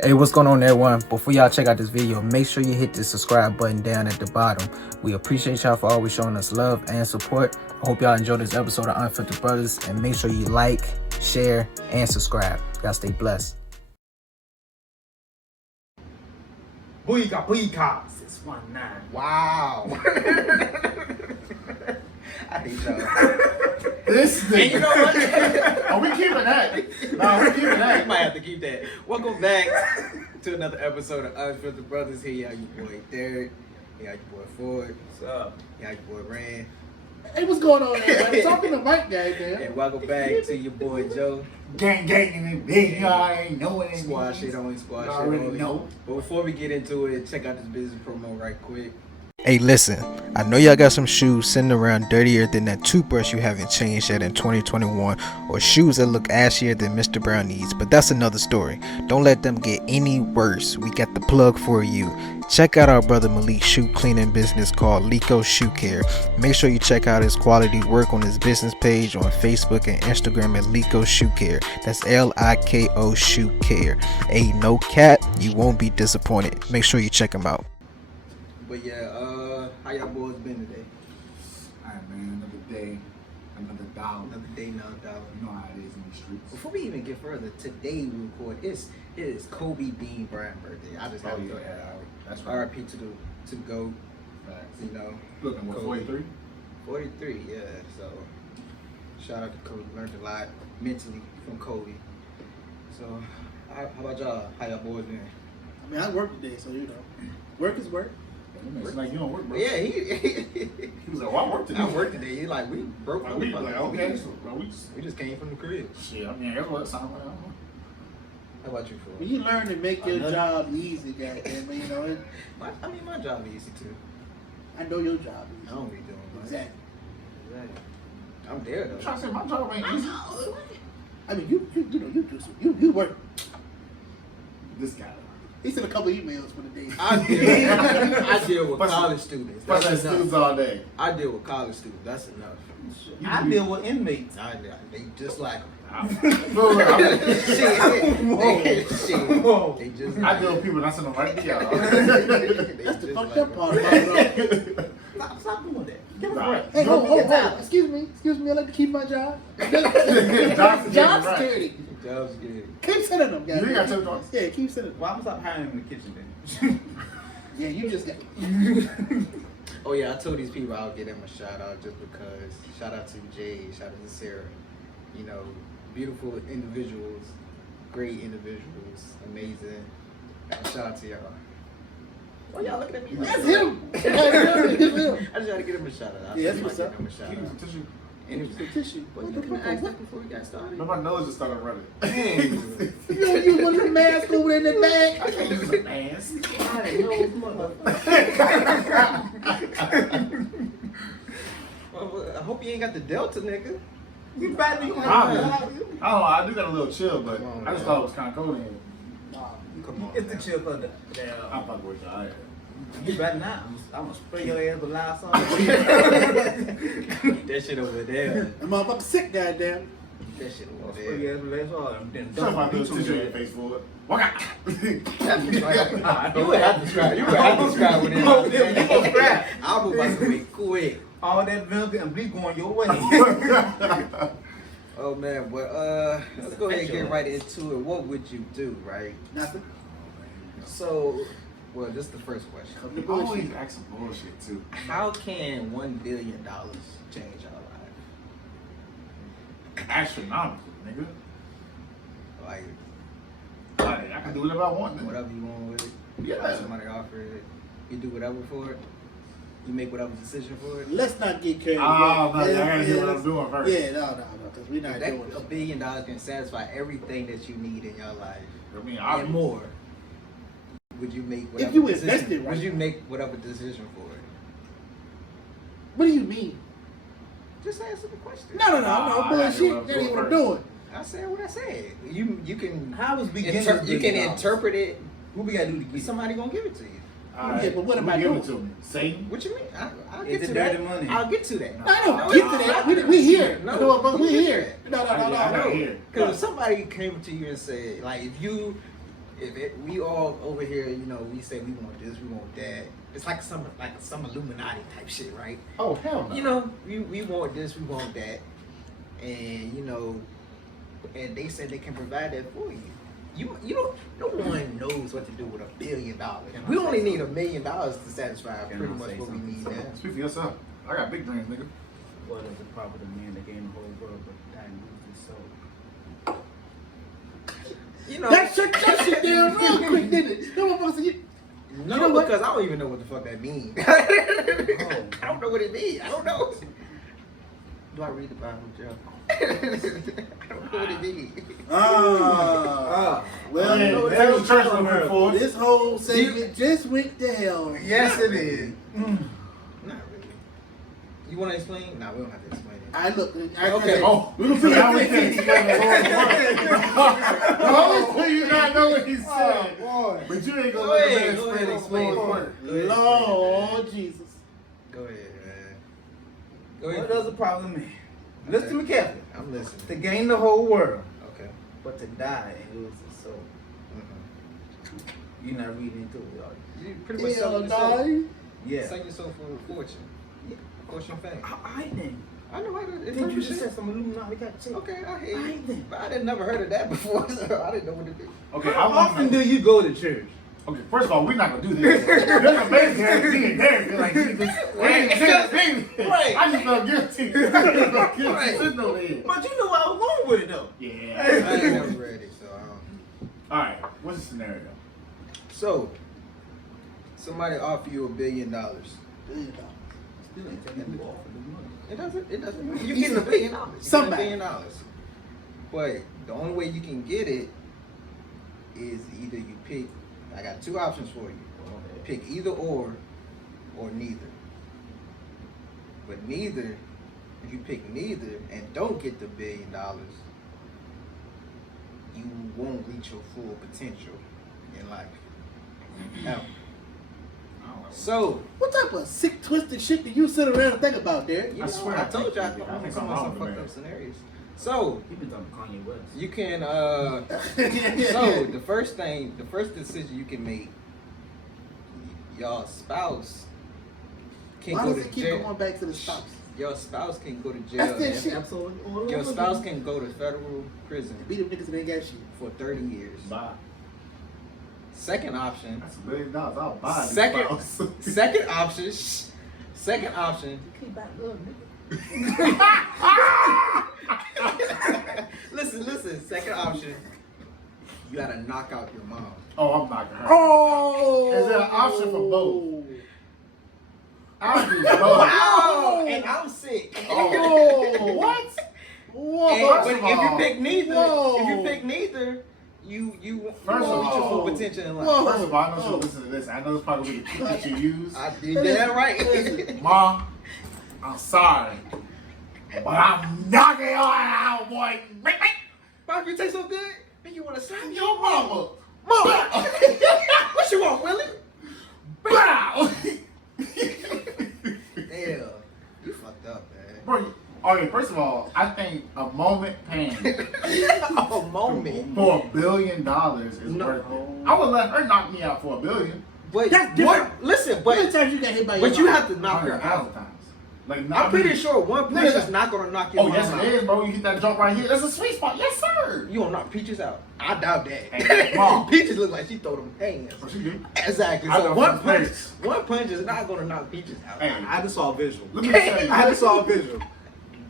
Hey, what's going on, everyone? Before y'all check out this video, make sure you hit the subscribe button down at the bottom. We appreciate y'all for always showing us love and support. I hope y'all enjoyed this episode of Unfiltered Brothers, and make sure you like, share, and subscribe. Y'all stay blessed. Booyaka, 619. Wow. I hate y'all. This nigga. And you know what? Oh, we keeping that. No, we keeping that. We might have to keep that. Welcome back to another episode of Unfiltered Brothers. Here, y'all, your boy Derek. Here, y'all, your boy Ford. What's up? Y'all, your boy Rand. Hey, what's going on there? I'm talking to Mike guy there. And welcome back to your boy Joe. Gang in the big, y'all ain't know it. Squad shit only, squad shit Already only. know. But before we get into it, check out this business promo right quick. Hey, listen, I know y'all got some shoes sitting around dirtier than that toothbrush you haven't changed yet in 2021, or shoes that look ashier than Mr. Brown needs, but that's another story. Don't let them get any worse. We got the plug for you. Check out our brother Malice's shoe cleaning business called Liko Shoe Care. Make sure you check out his quality work on his business page on Facebook and Instagram at Liko Shoe Care. That's Liko Shoe Care. Hey, no cap, you won't be disappointed. Make sure you check him out. But yeah, how y'all boys been today? Alright, man. Another day, another dollar. Another day, another dollar. You know how it is in the streets. Before we even get further, today we record. It is Kobe Bean Bryant birthday. I just have to throw that out. That's right. R.I.P. to the GOAT. Facts. You know, Looking what, Kobe. 43? 43. Yeah. So shout out to Kobe. Learned a lot mentally from Kobe. So how about y'all? How y'all boys been? I mean, I work today, so you know, work is work. It's like you don't work, bro. Yeah, he He was like, well, I work today. I work today. He like we broke. Like, we like, okay, so, bro, We just came from the crib. shit, I mean, that's what it sounds like. I don't know. How about you, Ford? When you learn to make your Another- job easy, goddamn, you know, My job is easy too. I know your job I is don't be doing much. exactly. I'm there I'm though. trying to say my job ain't easy. I mean, you know, you do some, you work. This guy. He sent a couple emails for the day. I deal with What's- college students. Plus, That's that students enough. all day. I deal with college students. That's enough. I deal with inmates. They just like Whoa. shit. They just I deal with people that's in the right job. That's the fucked up part about it. Stop doing that. Give us a Right. break. Hey, hold. Excuse me. I like to keep my job. Job security. Jobs good. Keep sending them, You ain't got guys. to tell them. Yeah, keep sending them. Well, I'm gonna stop hiring in the kitchen then. Yeah, you just got. Oh yeah, I told these people I'll give them a shout out just because. Shout out to Jay, shout out to Sarah. You know, beautiful individuals, great individuals, amazing. Shout out to y'all. Why y'all looking at me? That's him. That's him. I just gotta give them a shout out. Yeah, that's what's up. Give them a shout Give me out. some tissue. Anyway, Some tissue. what What you the can fuck? ask that before we got started? No, my nose just started running. You don't use one of the masks over in the bag. I can't use a mask. Well, I hope you ain't got the Delta, nigga. You better be I don't know, I do got a little chill, but Come on, I just man. thought it was kind of cold in here. Come on. It's the man. chill for the I'm fucking with you. Alright. You better not. I'm gonna spray your ass with loud song. That shit over there. The motherfucker sick, goddamn. That shit over Spray there. your ass with loud song. And then Shut my dump little it tissue in your in face for it. Walk out. You would have to describe. You would have to describe what it is. I'll move my way quick. all that vinegar and bleach going your way. Oh man, but let's go ahead and get right into it. What would you do, right? Nothing. So, well, this is the first question. Come to Always bullshit. ask some bullshit too. How can $1 billion change our life? Astronomical, nigga. Like Like, I can do whatever I want. Nigga. whatever you want with it. Yeah. Somebody offer it. You do whatever for it. You make whatever decision for it. Let's not get carried away. Oh, no, I gotta hear what I'm doing first. Yeah, no, because we're not That doing $1 it. billion can satisfy everything that you need in your life I mean, and more. Would you make whatever you decision? invested right Would you now. make whatever decision for it? What do you mean? Just answer the question. No, I got bullshit. what I'm That ain't doing what I'm first. doing. I said what I said. You can How was beginning? you can interpret it. What we gotta do to get Somebody gonna give it to you. Alright, Yeah, but what am who I give doing? it to me? Satan? What you mean? I'll It's get the to dirty that. money. I'll get to that. I don't No, get no, to that. no, We here. no, No, but who we get here. that? No. I'm not here. Because if somebody came to you and said, like, if you we all over here, you know, we say we want this, we want that. It's like some Illuminati type shit, right? Oh, hell no. You know, we want this, we want that, and you know, and they said they can provide that for you. You don't. No one knows what to do with $1 billion. We only need $1 million to satisfy pretty much what we need now. Speak for yourself. I got big dreams, nigga. What is the profit of man that gained the whole world but died and lose his soul? You know, That shit down real quick, didn't it? No motherfucker said no, you know what? because I don't even know what the fuck that means. I don't know what it means. I don't know. Do I read the Bible, Joe? I don't know what it means. well, That was church before. this whole segment just went to hell. Yes, it is. Not really. You want to explain? Nah, we don't have to explain it. I look. Okay. Oh, we don't so figure now we out can't together. Oh, you not know what he said. boy. But you ain't Go gonna let ahead, him go ahead, explain explain. Lord. Lord Jesus. Go ahead, man. Go What ahead. does the problem mean? Listen to me carefully. I'm listening. To gain the whole world, Okay. but to die and lose his soul. Mm-hmm. You're not reading into it, are you? You pretty much Hell selling yourself. no. Yeah. Selling yourself for a fortune. Fortune fame. I then. I know. I didn't. Didn't you just say some Illuminati got shit? Okay, I hear I you. didn't. But I didn't never heard of that before, so I didn't know what it is. Okay, How often do you go to church? Okay, first of all, we're not gonna do this. There's a baby here being there. You're like, Jesus. Right. Right. I just felt guilty. I just felt guilty Right. sitting over here. But you know I was going with it though. I ain't Yeah. never read it, so I don't. All right, what's the scenario? So, somebody offer you $1 billion. Still ain't taking you off of the money. It doesn't. You're getting $1 billion. You're getting Somebody. $1 billion. But the only way you can get it is either you pick. I got two options for you. Pick either or neither. But neither, if you pick neither and don't get the $1 billion, you won't reach your full potential in life. Now, so What type of sick, twisted shit do you sit around and think about, Derek? you I know, swear I I told you I think I'm I'm some wrong, fucked man. up scenarios. So You've been talking to Kanye West. you can so the first decision you can make, your spouse can Why go does to it keep jail. going back to the spouse? Your spouse can go to jail. That's that and- shit. Absolutely. Your spouse can go to federal prison Beat them niggas that ain't got shit. for 30 years. Bye. Second option. That's $1 billion. I'll buy it. Second option. Second option. Keep back little nigga. Listen. Second option. You gotta knock out your mom. Oh, I'm not gonna hurt. Oh! Is there an option for both? I'll do both. Wow! And I'm sick. Oh, what? Whoa! And, but if you pick neither, you First of won't reach your full all- potential in life. Whoa. First of all, I know she'll listen to this. I know it's probably the clip that you use. I did that right. Mom, I'm sorry, but I'm knocking your out, boy. Bob, you taste so good, and you wanna slap Your mama. Mama. What you want, Willie? Bow. Damn, you fucked up, man. Bro, okay, first of all, I think a moment pain A moment. for $1 billion is No. worth it. I would let her knock me out for $1 billion. But That's different. Listen, How but many times you got hit by your you mom? have to knock her 100,000 out. times. Like, I'm pretty sure one punch Nigga. is not gonna knock your Oh, mom yes, out. it is, bro. You hit that jump right here. That's a sweet spot. Yes, sir. You gonna knock Peaches out? I doubt that. Hey, Mom. Peaches look like she throw them hands. What you do? Exactly. I So know one from punch experience. is not gonna knock Peaches out. Hey, I just saw a visual. let me tell you. I just saw a visual.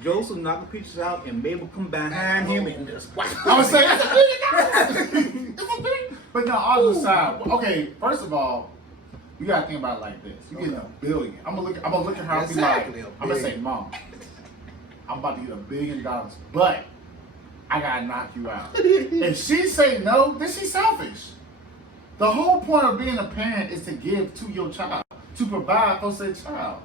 Joseph knocking Peaches out and Mabel come behind him and just whack. I would say that's a $1 billion. But no, all aside. Okay, first of all, you gotta think about it like this. You get $1 billion. I'm gonna look at her and be Exactly, like, $1 I'm gonna say, billion. Mom, I'm about to get $1 billion, but I gotta knock you out. If she say no, then she's selfish. The whole point of being a parent is to give to your child, to provide for said child.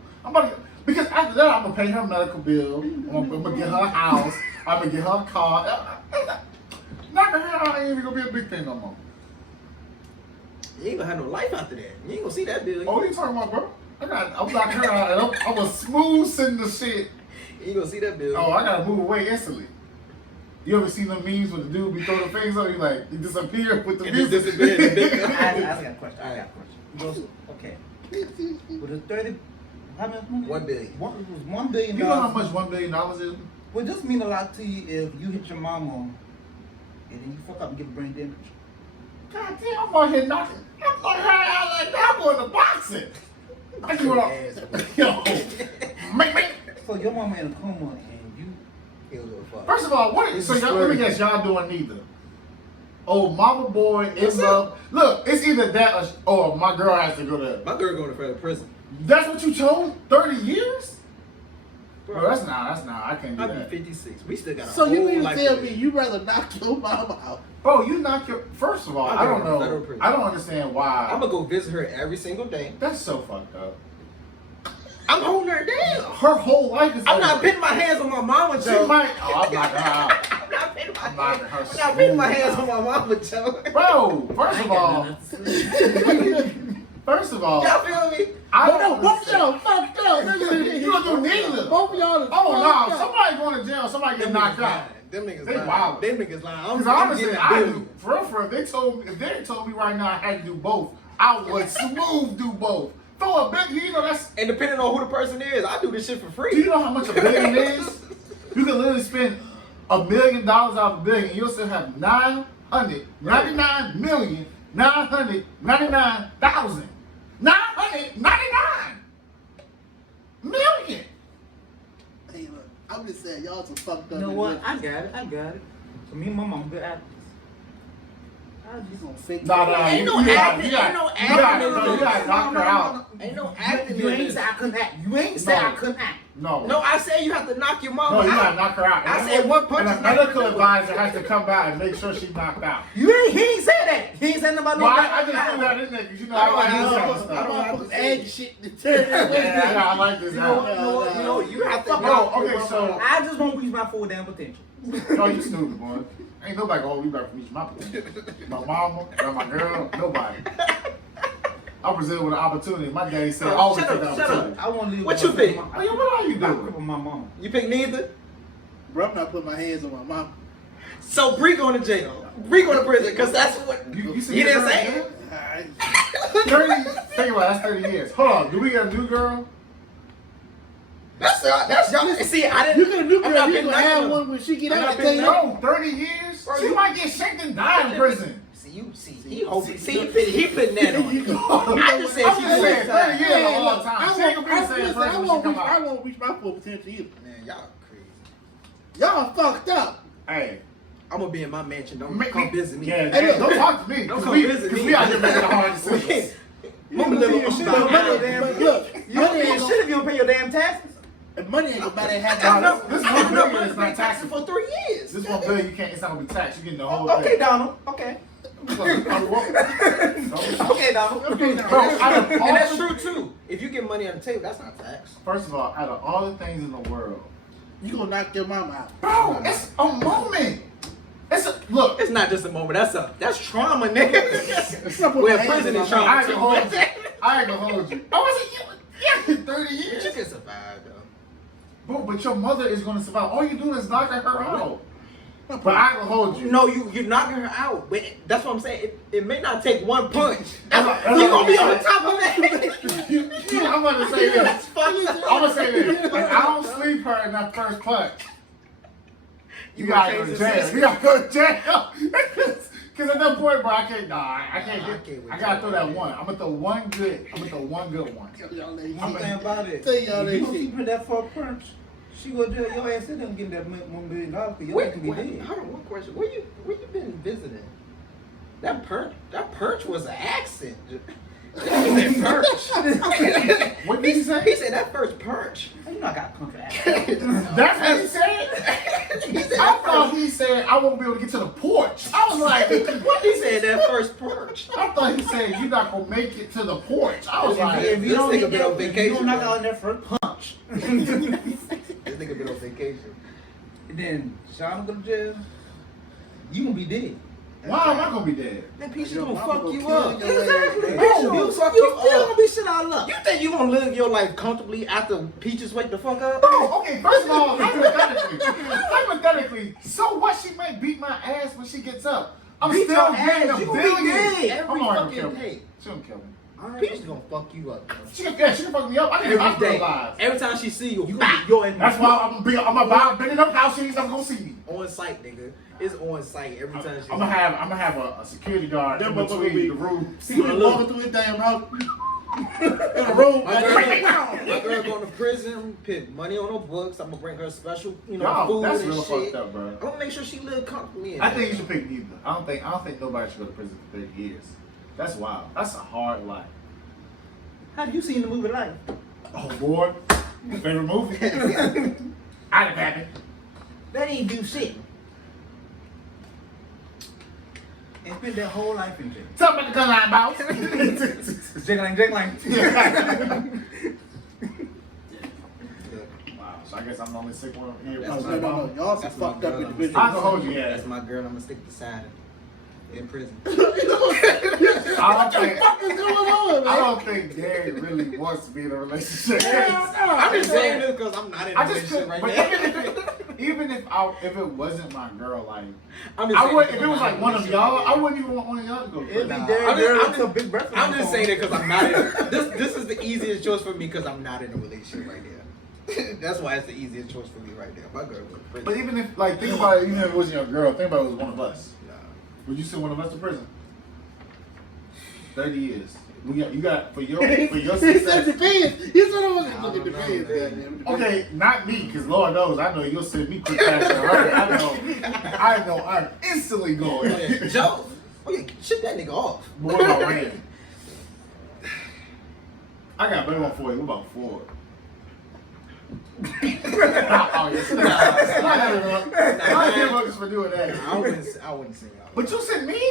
Because after that, I'm gonna pay her medical bill. I'm gonna get her a house. I'm gonna get her a car. Knocking her out ain't even gonna be a big thing no more. You ain't gonna have no life after that. You ain't gonna see that bill. Oh, what are you talking about, bro? I'm knocking her out, and I'm a smooth sitting the shit. You ain't gonna see that bill. Oh, I gotta move away instantly. You ever seen the memes with the dude be throwing the things on? He disappear with the It just music. disappeared. I got a question. Joseph, okay. With the 30, how much money? 1 billion. It was $1 billion. You know how much $1 billion is? Would this mean a lot to you if you hit your mama and then you fuck up and get brain damage? God damn, I'm out here knocking. I'm going like that. I'm going to boxing. I do it. Yo, make. So your mama in a coma and you Killed her father. First of all, so y'all, let me guess, y'all doing neither. Oh, mama boy in love. Look, it's either that or my girl has to go to. My girl going to federal prison. That's what you chose? 30 years? Bro, that's not. I can't do I'll that. be 56. We still got a So whole you mean to life tell to me live. you rather knock your mama out? Bro, you knock your. First of all, My I don't girl in federal know. prison. I don't understand why. I'm going to go visit her every single day. That's so fucked up. I'm holding her down. Her whole life is. I'm not over. putting my hands on my mama, She Joe. might. Oh, I'm knocking her out. I'm not putting my I'm knocking her hands. I'm not putting my smooth hands out. on my mama, Joe. Bro, first of all, first of all, Y'all feel me? I No, don't both of understand. y'all fucked up. You don't do neither. Both of y'all is Oh fucked no, up. somebody going to jail, somebody get knocked out. Them niggas They lying. wild. Them niggas lying. Because I'm honestly, getting I billions. do. For real, if they told me right now I had to do both, I would smooth do both. Throw a big, you know that's. And depending on who the person is, I do this shit for Do free. you know how much a billion is? You can literally spend $1 million out of $1 billion, and you'll still have 999,999,000. 999 million. Hey, look, I'm just saying, y'all some fucked up. You know what? I got it. So me and my mom good actors. I just gonna fake Nah, Ain't no you acting, got- ain't no you acting. gotta knock her out. Ain't no acting You in ain't this. say I couldn't act. You ain't say I couldn't act. No. No, I said you have to knock your mama No, you out. gotta knock her out. I said one punch And is a not medical gonna do it. advisor has to come back and make sure she's knocked out. He ain't say that. He ain't saying about no. Well, I just threw that in there because you know I like this kind of I stuff. don't have to say egg shit to turn Yeah, I like this. You know what? out. You know, you have to Bro, knock your okay, mama so- out. I just won't reach my full damn potential. No, you stupid, boy. Ain't nobody gonna hold me back from reaching my potential. My mama, not my girl, nobody. I presented with an opportunity. My daddy said, Oh, always shut take up, the shut up. opportunity. I want to live. What with you my think? mama. Oh, yeah, what are you I doing? cripple my mama. You pick neither? Bro, I'm not putting my hands on my mom. So Bree going to jail. Bree going to prison because that's what You see you this didn't right say here? it. 30, tell you what, that's 30 years. Hold on, do we got a new girl? That's y'all. See, I didn't. You get a new I'm girl, not you picking gonna have nothing. one when she get I'm out. not I tell you that. No, 30 years? Bro, She you- might get shanked and die in prison. He putting that on you. I just said I'm she just saying, 30 years a long look, time. She ain't gonna be the same person when she come I out. won't reach my full potential either. Man, y'all crazy. Y'all fucked up. Hey, I'm gonna be in my mansion. Don't make come visit me. Yeah, Hey, hey, look. don't talk to me. Don't Cause come we, visit cause me. we out here making the hard decisions. Mama little You shit. don't pay your But damn. look, You don't money pay ain't shit gonna, if you don't pay your damn taxes. money ain't gonna buy that half Nah, dollar. this I $1 don't know billion is money not taxes taxable. for 3 years. This $1 billion, you can't. It's not gonna be taxed. You getting the whole Okay, thing. Donald. Okay. Okay, Donald. Okay, Bro, Donald. out of all And that's the- true too. If you get money on the table, that's not tax. First of all, out of all the things in the world, You gonna knock your mama out. bro, it's a moment. It's a look. It's not just a moment. That's trauma, nigga. It's not putting We're my hands prison on is my mama. I ain't gonna hold you. I ain't gonna hold you. Oh, is it? Yeah, 30 But years. you can survive though. Bro, but your mother is gonna survive. All you doing is knocking her out. But I ain't gonna hold you. No, you're knocking her out. But that's what I'm saying. It may not take one punch. That's You're gonna be what on I'm top of that. I'm gonna say this. That's funny. I'm gonna say this. If I don't sleep her in that first punch, you gotta go to jail. You gotta go to jail. Cause at that point, bro, I can't. Nah, I can't get. I gotta throw that one. I'm gonna throw one good. I'm gonna throw one good one. Y'all ain't One shit. thing about it, Tell y'all if that you don't shit. keep her that for a punch, she go jail. Your ass in there and give that $1 million because your Wait, ass can be wait, dead. hold on, one question. Where you been visiting? That perch was an accent. That perch. What did he say? He said that first perch. You know I got to conquer that. That's what he said. He said I that thought first. he said I won't be able to get to the porch. I was like, What he said that first perch? I thought he said you're not gonna make it to the porch. I was like, If you This don't nigga get been on that, if you vacation, don't knock bro. out in that first punch, This nigga been on vacation. then Sean go to jail, you gonna be dead. Why am I gonna be dead? That Peaches Your gonna mama fuck gonna you kill up. your ass. Exactly. Hey, Bro, you you fuck you you still up. gonna be shit out of luck. You think you gonna live your life comfortably after Peaches wake the fuck up? Bro, okay, first of all, hypothetically, so what? She might beat my ass when she gets up. I'm Beat still your getting ass. a You gonna be billion. dead every Come on, fucking kill me. day. She don't kill me. Peaches gonna fuck you up, bro. She can fuck me up. I can Every be day. hospitalized. Every time she see you, You gonna be your enemy. That's why I'm gonna buy a big enough house. She's not gonna see me. on site, nigga. It's on site every time she. I'm gonna have a security guard That in motherfucker between be- the room. He was walking through his damn house. In a room. My girl going to prison, put money on her books. I'm gonna bring her special, Yo, food that's and real shit. fucked up, bro. I'm gonna make sure she live comfortably. I think you should pick neither. I don't think nobody should go to prison for 30 years. That's wild. That's a hard life. How do you see in the movie Life? Oh boy, favorite movie. I'd have happened. That ain't do shit. And spend their whole life in jail. Tell me about the gun line, boss. Jiggling. Wow, so I guess I'm the only sick one here. That's No. Y'all some That's my fucked up girl. individuals. I can hold you, yeah. That's my girl. I'm gonna stick beside her in prison. I What the fuck is going on, man? don't think Derek really wants to be in a relationship. I'm just saying this because I'm not in a I just relationship couldn't. right But now. even if it wasn't my girl, like I'm just I saying would. this If 'cause it was I'm like not one in a of y'all, relationship I wouldn't even want one of y'all to go. It'd first. be Nah. there, I'm girl, just- with some big breath. I'm just saying it because I'm not in. This is the easiest choice for me because I'm not in a relationship right now. That's why it's the easiest choice for me right now. My girl goes to prison. But even if, like, think about it, even if it wasn't your girl, think about it was one of us. Nah. Would you send one of us to prison? 30 years. You got for your He said success. depends. He said I wasn't I looking don't know, depends. man. goddamn. Okay, not me, because Lord knows, I know you'll send me quick faster. I know, I'm instantly going. Oh, yeah. Joe, oh yeah, shit that nigga off. But what about Rand? I got a better one for you. What about Ford? Oh, yeah. I'm for doing that. I wouldn't say y'all. But you said me?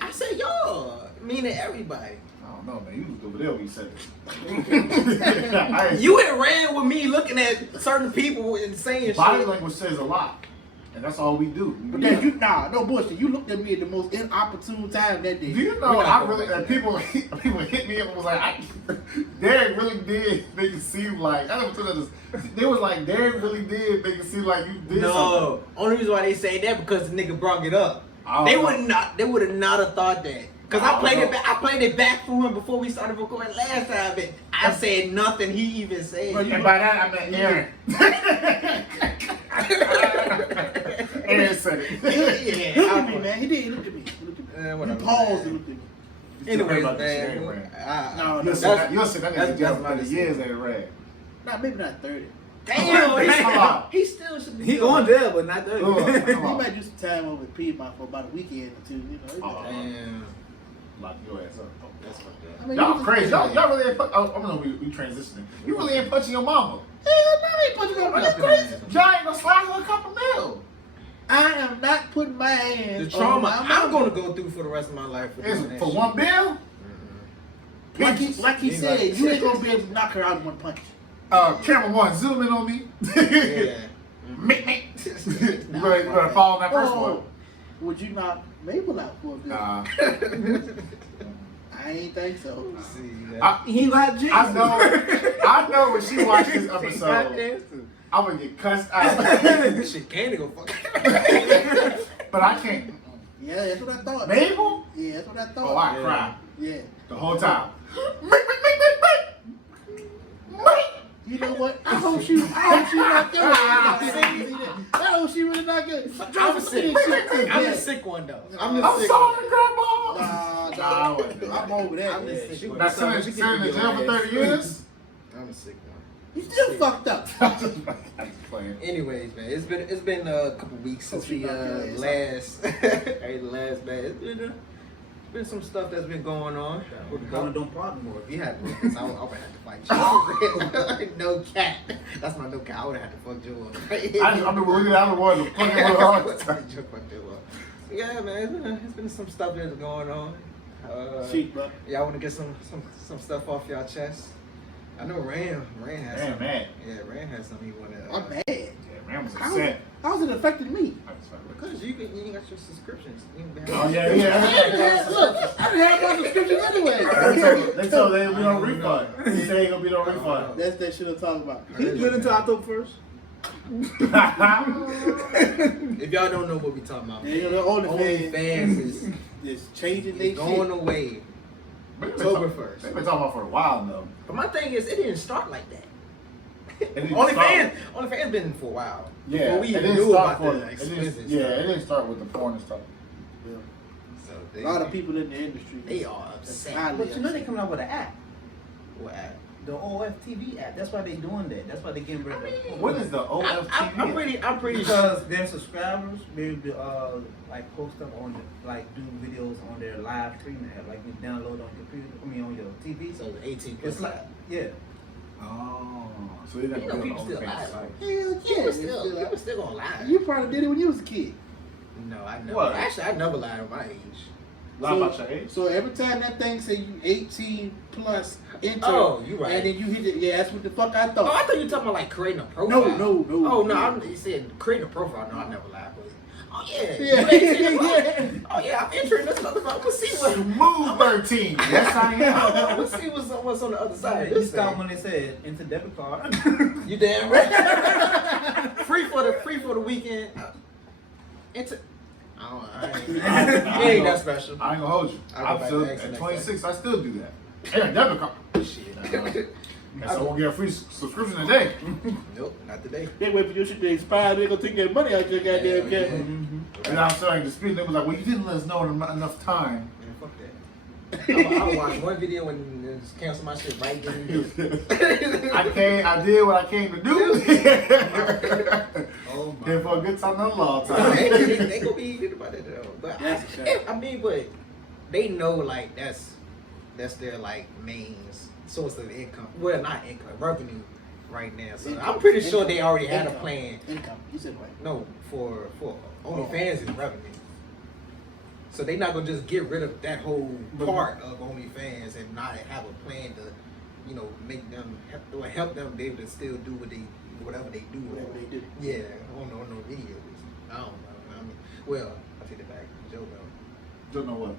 I said y'all, meaning everybody. I don't know, man. You was over there when you said it. You had ran with me looking at certain people and saying Body shit. language says a lot. And that's all we do. But then no bullshit. You looked at me at the most inopportune time that day. Do you know, I really, people hit me up and was like, Derek really did make it seem like, I never told you this, they was like, Derek really did make it seem like you did something. No, only reason why they say that because the nigga brought it up. I They don't would not. They would have not have thought that. Cause I played it back. I played it back for him before we started recording last time. And I said nothing he even said. And by that, I meant Aaron. Aaron said it. Yeah. He looked at me, man. He did. He looked at me. He looked at me. He Whatever, paused man. and looked at me. Anyways, About this shit, man. Aaron. No, You'll sit that nigga that's jail my for 30 years ain't red. maybe not 30. Damn, Come on. he still should be. He going there, but not there. Ugh, He come on. might do some time over at Piedmont for about a weekend or two. You know. Damn. Lock your ass up. That's fucked up. I mean, Y'all you crazy. just- Y'all really ain't I'm gonna we transitioning. You really ain't punching your mama. Hell no, I ain't punching my Are you mouth. crazy? Y'all ain't gonna slide her a couple mil. I am not putting my hands The trauma on my I'm mama. gonna go through for the rest of my life. It's doing that for shit. one bill. Like he said, you ain't gonna be able to knock her out in one punch. Camera one, zoom in on me. Yeah. Mick, mick. You better fall on that first one. Would you knock Mabel out for a bill? Nah. I ain't think so. See, He got Jesus. I know when she watched this episode, I'm gonna get cussed out. shit, Candy go fuck. But I can't. Yeah, that's what I thought. Mabel? Yeah, that's what I thought. Oh, I cried Yeah. the whole time. You know what? I hope she not good. I hope she really not good. I'm sick. I'm the sick one though. I'm the I'm sick sorry, Grandma. Nah, I'm over that. I'm the man. sick one. Now, sitting in jail for 30 years? I'm a sick one. You still fucked up. I'm just playing. Anyways, man, it's been a couple weeks since we last last man. It's been some stuff that's been going on. Colin don't pardon more. If you had brothers, I would have had to fight you. No cat. That's my no cat. I would have had to fuck Joe. I mean, we're out of one. Yeah, man, it's been some stuff that's going on. Shit, bro. Y'all want to get some stuff off y'all chest? I know Ran has Damn, something. man. Yeah, Ran has something he want to. I'm mad. Yeah, Man was upset. How's it affecting me? Because you ain't got your subscriptions. You ain't been Oh yeah. Look, I didn't have my subscription anyway. They told there ain't gonna be no refund. They say ain't gonna be no refund. That's that shit I'm talking about. He's good until October 1st. If y'all don't know what we talking about, Yeah, the OnlyFans is changing their going shit. away. October 1st. They've been talking about for a while though. But my thing is, it didn't start like that. didn't OnlyFans been for a while. Yeah, Before we it even didn't knew start about for the it. expensive Yeah, stuff. it didn't start with the porn and stuff. So A lot of people in the industry. they are upset. highly But you know they upset. coming out with an app, What app? the OFTV app. That's why they doing that. That's why they getting rid of it. What is the OFTV? I'm pretty Because their subscribers, they like post up on do videos on their live streaming app, like you download on your computer, on your TV. So the 18 plus It's like app. yeah. Oh, so they got You to know be people on still the live. OnlyFans site. Hell yeah. People still gonna lie. You probably did it when you was a kid. No, I never. What? Actually, I never lied on my age. Lie about your age? So every time that thing say you 18 plus enter, Oh, you right. and then you hit it. Yeah, that's what the fuck I Oh, I thought. thought you were talking about like creating a profile. No. Oh no, you said creating a profile. No, I never lied. But, oh yeah. Yeah. You 18 plus? Yeah. Oh yeah, I'm entering this motherfucker. Let's see what. Smooth 13. Yes, I am. Let's see what's on the other side. This time when they said enter debit card. You damn right. free for the weekend. Enter. I ain't that special. I ain't gonna hold you. I'll go I'm back still to X at next 26. I still do that. Hey, debit card. Shit. Guess I won't get a free subscription today. Nope, not today. They wait for your shit to expire. They gonna take that money out your goddamn account. And I'm starting to speak. They was like, "Well, you didn't let us know in enough time." Man, fuck that. I watched one video and just cancel my shit right then. I did what I came to do. Oh my. And for a good time, not a long time. they gonna be good about it though. But That's a shame. I mean, but they know like that's their like main source of income. Well, not income, revenue right now. So Income. I'm pretty sure they already had a Income. plan. Income. You said what? No, for OnlyFans is revenue. So they not gonna just get rid of that whole part of OnlyFans and not have a plan to, make them help them be able to still do whatever they do. Whatever they do. Yeah, on no videos. I don't know. I mean, well, I take it back. Joe know. Don't know what.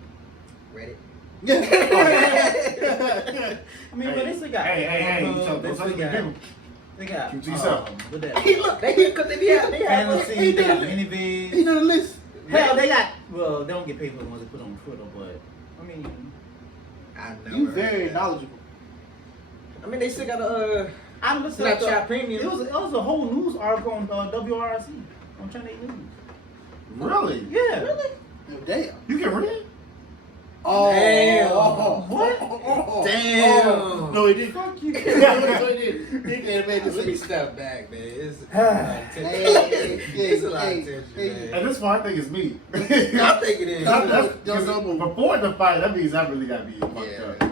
Reddit. I mean, but they still got. Hey, you they tell still those got. people. They got. Keep to yourself. What that? Hey, look, because they have Fantasy, they got He minivids. know the list. Hell, they got. Well, they don't get paid for the ones they put on Twitter, but I mean, I never You heard very that. knowledgeable. I mean, they still got a I'm listening to Snapchat Premium. It was a whole news article on WRC on Channel 8 News. Really? Yeah. Really? Oh, damn. You can read? Oh, Damn. What? Damn. No, he didn't. Fuck you. No, he didn't. He can't make Let me this. step back, man. It's a Hey, lot of tension. It's a lot of tension, At man. this point, I think it's me. I think it is. Before the fight, that means I really got to be fucked Yeah. up.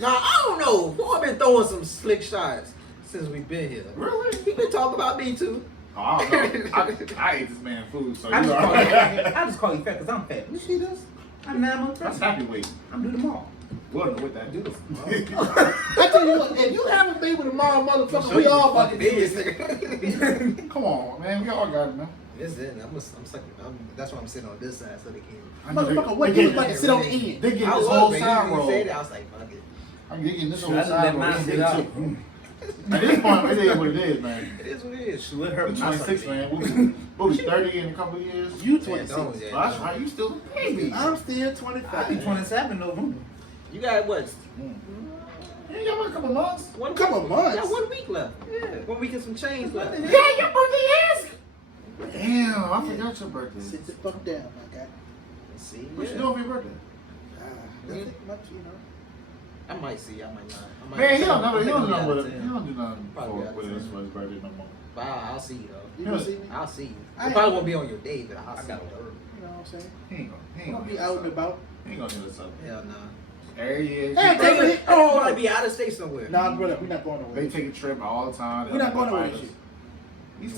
Now, I don't know. Boy, I've been throwing some slick shots since we've been here. Really? He been talking about me, too. Oh, I don't know. I ate this man food, so I you just, know. I just call you fat because I'm fat. You see this? I'm 9 months That's pregnant. happy weight. I'm doing them all. We'll know what that do. I tell you what, if you haven't been with a mom, motherfucker, we all fucking do Biggest this. nigga. Come on, man. We all got it, man. It's it. I'm sucking. That's why I'm sitting on this side so they can. I know Motherfucker, what they you get- was about to sit on the end? They get I this was, whole man. side You roll. said it. I was like, fuck it. I'm getting this whole Should I side let roll. mine This sit thing out? too. At this point, it is what it is, man. It is what it is. Should it hurt We're my 26, man. We'll be 30 in a couple of years. You Yeah, 26. don't, Oh, yeah, that's don't. right. You still a baby. I'm still I'll 25. be 27 in November. You got what? You ain't got a couple months. One Couple week. months? You got 1 week left. Yeah. 1 week and some change left. Yeah, your birthday is. Damn, I forgot your birthday. Sit the fuck down, my guy. Let's see. What you Yeah. doing for your birthday? Nothing much, you know. I might see. I might not. I might Man, he not. don't know. He don't Yeah, know what. yeah. He don't do nothing Probably for with his birthday no more. But I'll see you though. You gonna see me? I'll see you. I I probably ain't- won't be on your day, but I'll I see gotta you. work. You know what I'm saying? He ain't I'm gonna gonna hit be us out and up. about. He ain't gonna hit us up. Hell no. Every year. Hey, his take birthday, it. Oh, I'll be out of state somewhere. Nah, brother, we're not going They nowhere. take a trip all the time. We're not going nowhere Invite with us. you. We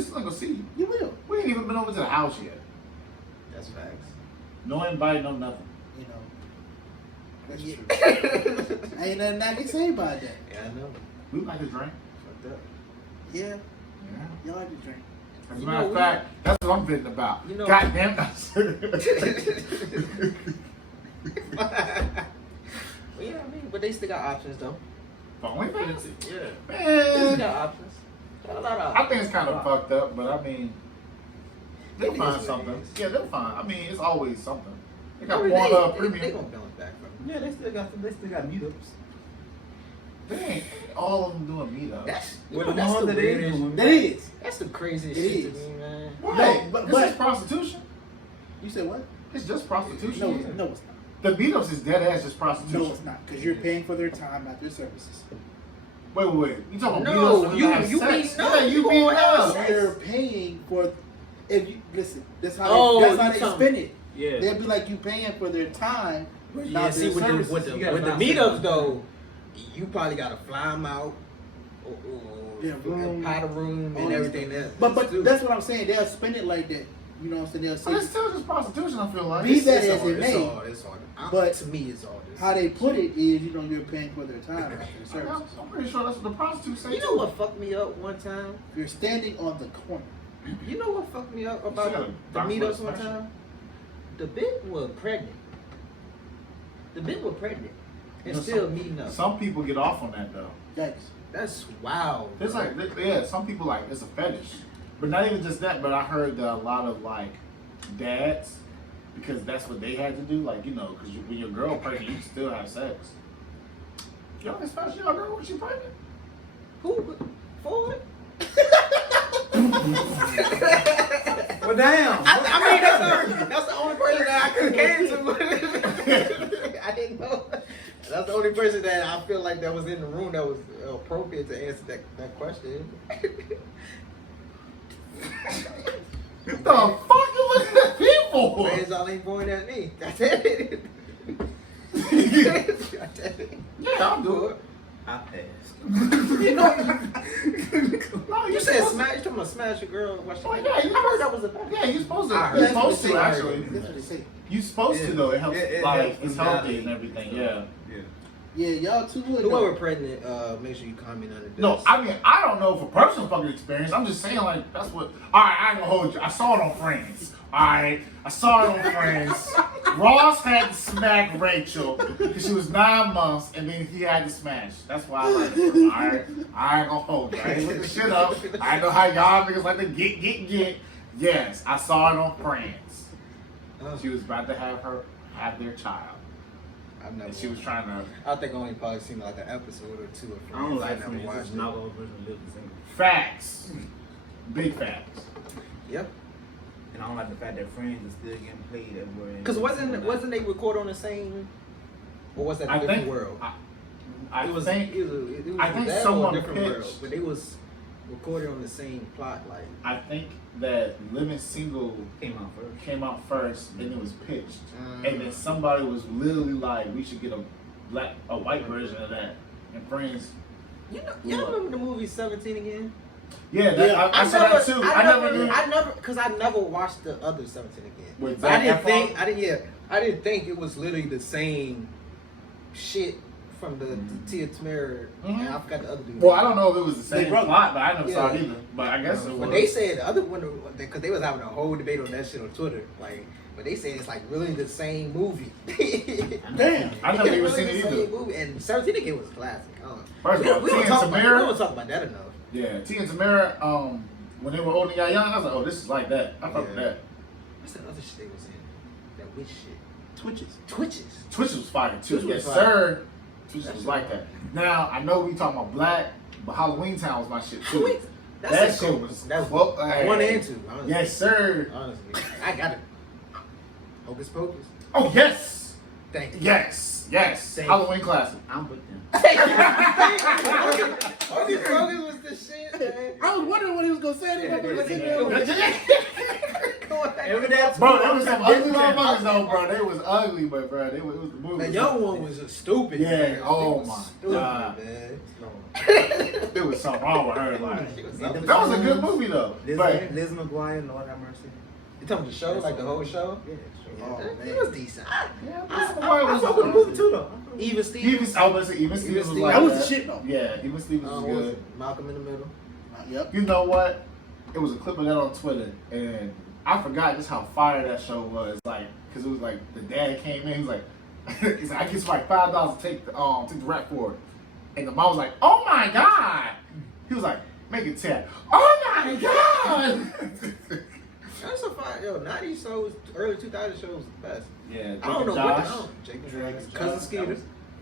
still ain't gonna see you. You will. We ain't even been over to the house yet. That's facts. No invite, no nothing. You know. That's true. Ain't nothing I can say about that. Yeah, I know. We like to drink. Fucked up. Yeah, Yeah. y'all like to drink. As a matter of fact, that's what I'm thinking about. You know- Goddamn. Well, yeah, I mean, but they still got options though. OnlyFans? Yeah. They still Man, got options. Got a lot of I options. think it's kind of fucked up, but I mean, they'll It is find what it something. is. Yeah, they'll find. I mean, it's always something. They got I mean, Pornhub they Premium. gonna bounce back from it. Yeah, they still got meetups. They ain't all of them doing meetups. That's Well, you know, the that's ones the that they weirdest. doing. That is. That's the craziest It shit is. to me, man. What? No, It's but- just prostitution. You said what? It's just prostitution. No, it's not. The meetups is dead ass just prostitution. No, it's not. Because you're paying for their time, not their services. Wait. You talking about No, meetups when you have mean sex? no, Yeah, you you gonna beat have up. sex. They're paying for. If you listen, that's how Oh, they, you that's how they talking- spend it. Yeah. They'll be like you paying for their time, but Yeah, not see, their with services. the You gotta bounce meetups it. though, you probably gotta fly them out, or Yeah, room. powder room, all and that everything stuff. else. But that's what I'm saying. They'll spend it like that. You know what I'm saying? They'll But say it's still just prostitution. I feel like. Be that It's as all- it it's may, all- it's all- but to me, it's all this. how they put it is, you know, you're paying for their time, not their services. I'm pretty sure that's what the prostitutes say. You know what fucked me up one time? You're standing on the corner. You know what fucked me up You about gotta the bounce meetups my one special. time? The bitch was pregnant. And You know, still meeting up. Some people get off on that though. Yikes. That's wild. There's bro. like, yeah, some people like it's a fetish, but not even just that. But I heard that a lot of like dads, because that's what they had to do. Like because when your girl pregnant, you can still have sex. Y'all especially your girl when she pregnant. Who? Ford? Well, damn. I mean, that's the only person that I could have came to. I didn't know. That's the only person that I feel like that was in the room that was appropriate to answer that question. The fuck you looking at people? Man's all ain't pointing at me. That's it. Yeah, I'll do it. I passed. No, You said smash. You talking about smash a girl? Watch Oh, the- yeah, you I heard that was a. Yeah, you're supposed to. I heard You're that's supposed what to they actually. heard. That's what they say. You're supposed to though. It helps. It Like helps it's them healthy validate. and everything. Yeah. Yeah, y'all too good. Whoever pregnant, make sure you comment under this. No, I mean I don't know for personal fucking experience. I'm just saying like that's what. All right, I ain't gonna hold you. I saw it on Friends. All right, I saw it on Friends. Ross had to smack Rachel because she was 9 months, and then he had to smash. That's why I like her. All right, I ain't gonna hold you. I ain't looking shit up. I know how y'all niggas like to get. Yes, I saw it on Friends. She was about to have their child. I've never. And she was trying to. I think I only probably seen like an episode or two of I don't Friends. like never friends. watched Just it. not all person living single. Facts. Big facts. Yep. And I don't like the fact that friends is still getting played everywhere. Because wasn't they record on the same, or was that a I different think. world? I it was. think. It was I think that or someone a different world, pitched- but they was recorded on the same plot. Like I think that Living Single came out first. came out first, and it was pitched, Mm. and then somebody was literally like, "We should get a white version of that." And Friends, y'all remember the movie 17 again? yeah, I saw that too. I never knew. Because I never watched the other 17 again. With But I Zac didn't Efron? think. I didn't think it was literally the same shit from the Tia Tamera. And I forgot the other dude. Well, I don't know if it was the same They broke. plot, but I never saw it Yeah. either. But I guess it was. But they said the other one, because they was having a whole debate on that shit on Twitter. Like, but they said it's like really the same movie. Damn. I never even Really seen the it same either. movie. And 17 again was a classic. First of all, we Tia don't and talk about, Tamera- we don't talk about that enough. Yeah, T and Tamera, when they were old and got young, I was like, "Oh, this is like that." I fuck with Yeah. that. What's that other shit they was in? That witch shit. Twitches. Twitches. Twitch was fire too. Twitch Yes, was fire. sir. Twitch was like that. Now I know we talking about black, but Halloween Town was my shit too. Wait, That that's shit was that's clo- hey. 1 and 2. Honestly. Yes, sir. Honestly, I got it. Hocus Pocus. Oh yes, Thank you. yes. Thank Halloween classic. I'm with them. Thank you. Hocus Pocus was the shit, man. I was wondering what he was gonna say. Yeah, They yeah, sitting yeah. there like, Every day, Bro, there was some ugly motherfuckers though, bro. They was ugly, but bro, it was the movie. The young one was just stupid. Yeah, man. oh She was my stupid, God. man. There was something wrong with her. Like She was that something. was a good movie though. Liz, But Liz McGuire, Lord have mercy. You talking about the show, like the whole show? Yeah, Yeah, sure. it was decent. yeah, I fuck with the movie too though. Even Stevens. Even I was about to say, Even Stevens was Stevens. like that was the shit though. Yeah, Even Stevens was what was good. it? Malcolm in the Middle. Yep. You know what? it was a clip of that on Twitter, and I forgot just how fire that show was. Like, cause it was like the dad came in, he was like, he's like, I get you like $5 to take the rap for it, and the mom was like, oh my god. He was like, make it 10. Oh my god. That's a fire. Yo, 90s shows, early 2000s shows was the best. Yeah, I don't know Josh. what Jacob Josh, Cousin Skeeter.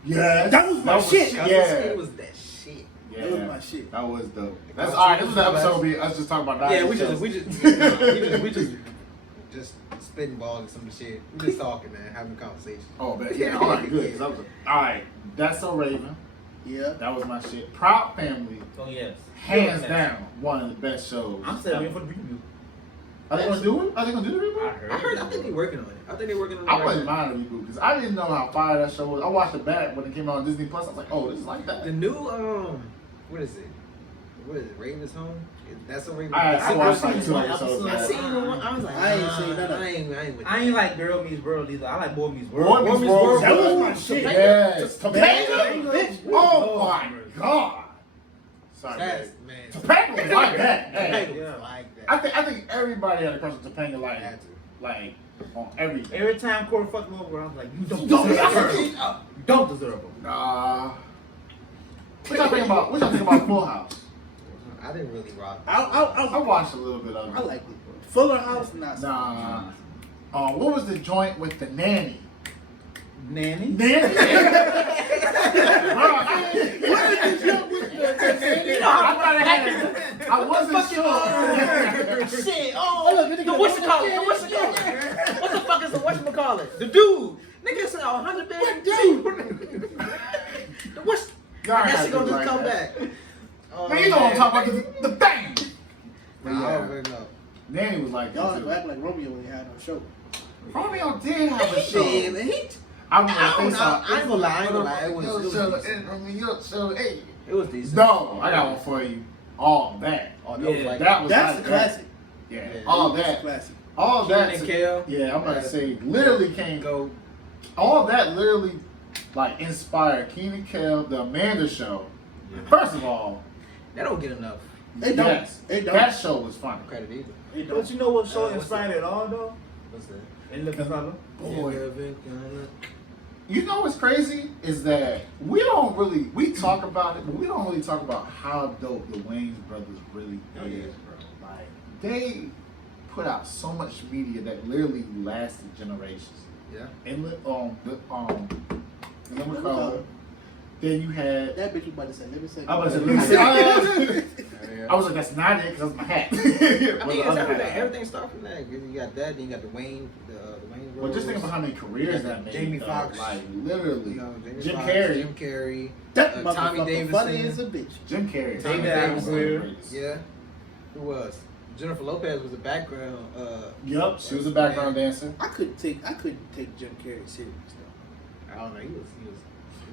Yeah, That was my shit. Cousin Yeah. Skeeter was that shit. Yeah, That was my shit. That was dope. That's all right. This was the episode be us just talking about 90s Yeah, we just spitting balls and some shit. We just talking, man, having a conversation. Oh, man. Yeah, all right, good. 'Cause I was like, all right, That's So Raven. Yeah. That was my shit. Proud Family, Oh yes. hands down, one of the best shows. I'm still waiting for the review. Are they gonna do it? Are they gonna do the I reboot? heard. I think they're working on it. I think they're working on it. I right wouldn't now. mind a reboot because I didn't know how fire that show was. I watched it back when it came out on Disney Plus. I was like, oh, this is like that. The new what is it? What is it? Raven's Home? That's a Raven. I watched like 2 I episodes. seen the one. I was like, I ain't seen none of it. I ain't with I ain't like Girl Meets World either. I like Boy Meets World. Boy Meets World. That was my shit. Yes. Topanga? Topanga? Oh my god. Sorry, That's, man. man. Topanga was like that. Hey. Topanga Yeah. was like that. I think everybody had a crush on Topanga like on everything. Every time Corey fucked me over, I was like, you don't Don't deserve deserve her. it. You don't deserve her. Nah. What y'all think about Full House? I didn't really rock. I watched a little bit of it. I like it. Fuller House, not so much. Nah. What was the joint with the nanny? Nanny? Nanny? I wasn't sure. Shit, what's it called? What the fuck is the whatchamacallit? The dude. Nigga said 100 billion dude. What's I guess he gonna just come back. Man, you know what I'm talking about, the bang. I already know. Nanny was like Y'all that too. act like Romeo when he had no show. Romeo did have a show. Shit, man, I ain't gonna lie. It was Hey. It was decent. No, I got one for you. All that. Oh, that was Yeah. like That was That's like the classic. Yeah. Yeah. All That's that. the classic. All that. and Kale. Yeah, I'm about to say, literally came. Go. All that literally, like, inspired Keenan Kel, the Amanda Show. First of all, They don't get enough They don't. yes, They don't. that show was funny. credit either. They don't. But you know what show what's inspired it all though? What's that? In Living Color. Boy, you know what's crazy is that we talk about it, but we don't really talk about how dope the Wayans brothers really is, bro. Like, they put out so much media that literally lasted generations. Yeah. And Living Color. Then you had. That bitch was about to say, let me say. I was about to say, I was like, that's not it, because that's my hat. I mean, it's everything starts from that. You got that, then you got the Wayne Well, just think about how many careers that made. Jamie though. Foxx. Like, literally. You know, Jamie Jim Foxx, Carrey. Jim Carrey. That Tommy motherfucker Davidson. funny as a bitch. Jim Carrey. Tommy Tommy Davidson. Yeah. Who was? Jennifer Lopez was the background. Yup, she was a background dancer. I couldn't take Jim Carrey serious though. I don't know. He was.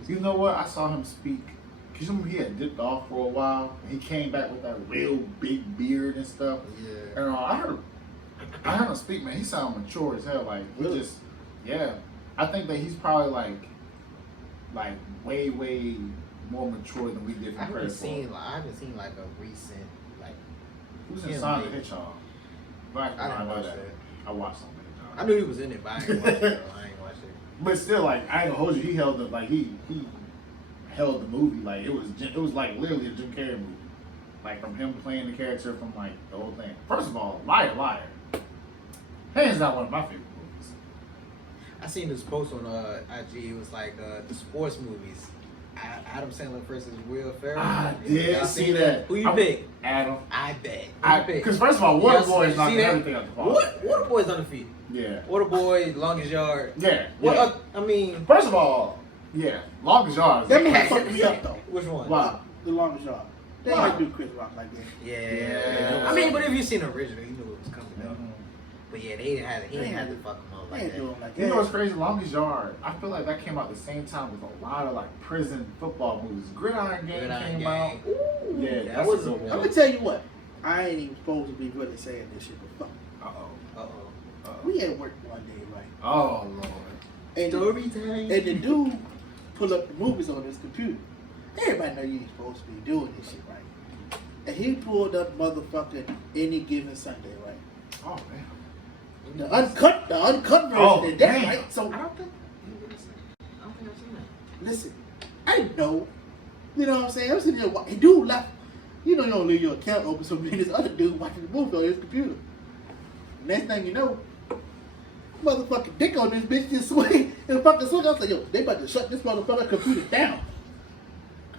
You know what? I saw him speak. Cause you remember he had dipped off for a while. And he came back with that real big beard and stuff. Yeah. And I heard him speak, man. He sounded mature as hell. Like, Really? yeah. I think that he's probably like way more mature than we give him I credit haven't for. seen like a recent like. Who's in him, Sonic the like- Hedgehog? I didn't watch that. I watched something. I knew he was in it, but I ain't watched it. I ain't watched it. But still, like, I ain't gonna hold you. He held the he held the movie like it was like literally a Jim Carrey movie, like from him playing the character from like the whole thing. First of all, Liar, hands down one of my favorite movies. I seen this post on IG. It was like the sports movies. Adam Sandler versus Will Ferrell. I did Y'all see seen that. Who you pick? Adam. I bet. Because first of all, Waterboy is See knocking that? everything out the park. Waterboy's undefeated. Yeah. Waterboy, longest yard. Yeah. What? I mean, First of all, yeah, Longest Yard. That movie fucked me up though. which one? Wow. The Longest Yard. They Wow. might do Chris Rock like that. Yeah. I mean, but if you seen the original, you knew it was coming up. Mhm. But yeah, he didn't have to fuck him up They like ain't that. doing like You know that. what's crazy? Longest Yard. I feel like that came out at the same time with a lot of like prison football movies. Gridiron Gang Gridiron came Gang. out. Ooh, Yeah, that that's was a good one. I'm gonna tell you what. I ain't even supposed to be really saying this shit, but fuck. Uh-oh. We at work one day, right? Oh Lord. And Story time. the dude pull up the movies on his computer. Everybody know you ain't supposed to be doing this shit, right? And he pulled up motherfucking Any Given Sunday, right? Oh man. The uncut version Oh, of that, damn. right? So I don't think I've seen that. listen, I know. You know what I'm saying? I'm sitting there watching. Dude left. You know you don't leave your account open, so me and this other dude watching the movie on his computer. Next thing you know, motherfucking dick on this bitch just swing and fucking swing. I was like, yo, they about to shut this motherfucking computer down.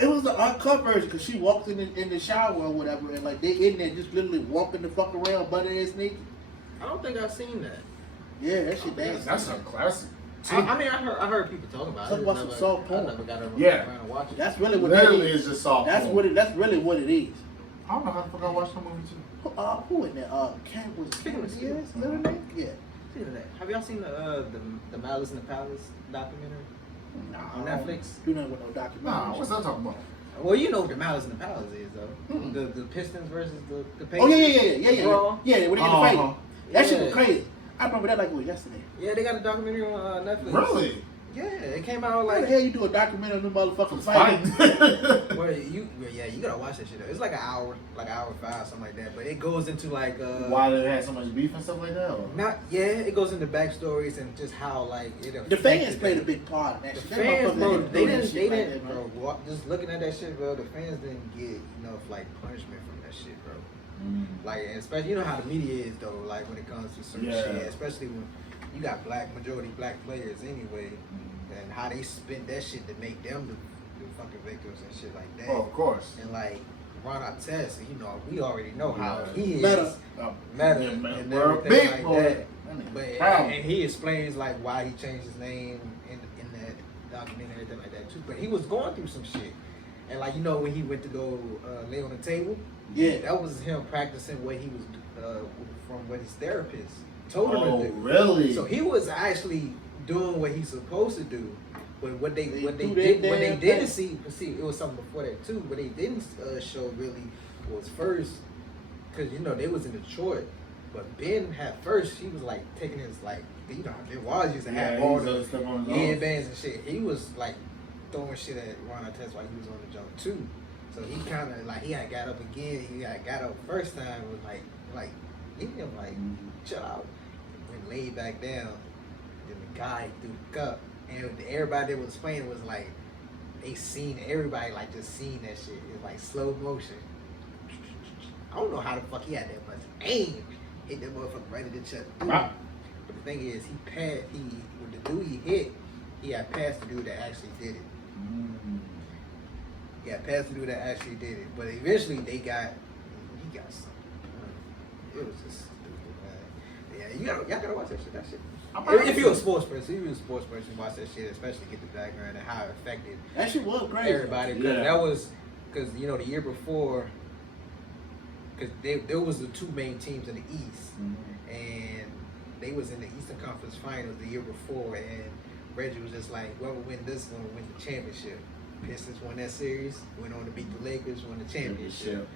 It was the uncut version because she walks in the shower or whatever, and like they in there just literally walking the fuck around, butt ass naked. I don't think I've seen that. Yeah, that shit nasty. That's a classic. I mean, I heard people talk about it. Talk about some soft porn. I never got around Yeah. to watch it. That's really what that Literally, is. it's just soft. That's porn. what it. That's really what it is. I don't know how the fuck I watched the movie too. Who in there? Cam was Speaking of Diaz, little name? Yeah. Speaking of that, have y'all seen the Malice in the Palace documentary Nah, on Netflix? Do nothing with no documentary. Nah, what's that talking about? Well, you know what the Malice in the Palace is, though. Mm-mm. The Pistons versus the Pacers. Oh yeah. Brawl. Yeah, when they get the Uh-huh. fight. That shit was Yeah. crazy. I remember that like it was yesterday. Yeah, they got a documentary on Netflix. Really? Yeah, it came out How the like. hell you do a documentary on the motherfucking Fight. fight? Well, you gotta watch that shit. It's like an hour 5, something like that. But it goes into like Why they had so much beef and stuff like that? Or? it goes into backstories and just how like it. The fans affected played a them. big part in that The shit. That fans, motherfucker bro, didn't they do that didn't, shit like that, bro. Just looking at that shit, bro. The fans didn't get enough like punishment from that shit, bro. Like, and especially, you know how the media is though. Like when it comes to certain Yeah. shit, especially when you got majority black players anyway, and how they spent that shit to make them the fucking victims and shit like that. Oh, of course. And like Ron Artest, you know, we already know how Yeah. he is. Meta. Meta Yeah, and we're a everything big like boy. that. That But nigga proud. and he explains like why he changed his name in that documentary and everything like that too. But he was going through some shit, and like you know when he went to go lay on the table, Yeah. that was him practicing what he was from what his therapist told him Oh, to do. really? So he was actually doing what he's supposed to do. But what they They didn't thing. see it was something before that too. What they didn't show really was first, because you know they was in Detroit, but Ben had first. He was like taking his like you know Ben Wise used to have all the stuff on his headbands and shit. He was like throwing shit at Ron Artest while he was on the jump too. So he kind of like he had got up again. He had got up first time was like leave him like chill out. Went laid back down. Then the guy threw the cup. And everybody that was playing was like, they seen everybody like just seen that shit. It was like slow motion. I don't know how the fuck he had that much aim. Hit that motherfucker right in the chest. Wow. But the thing is, with the dude he hit, he had passed the dude that actually did it. He had passed the dude that actually did it. But eventually he got something. It was just stupid, man. Yeah, y'all gotta watch that shit. That shit. If you're a sports person, watch that shit, especially get the background and how it affected That shit was crazy. everybody. Because you know the year before, because there was the two main teams in the East, and they was in the Eastern Conference Finals the year before, and Reggie was just like, whoever win this one will win the championship. Pistons won that series, went on to beat the Lakers, won the championship.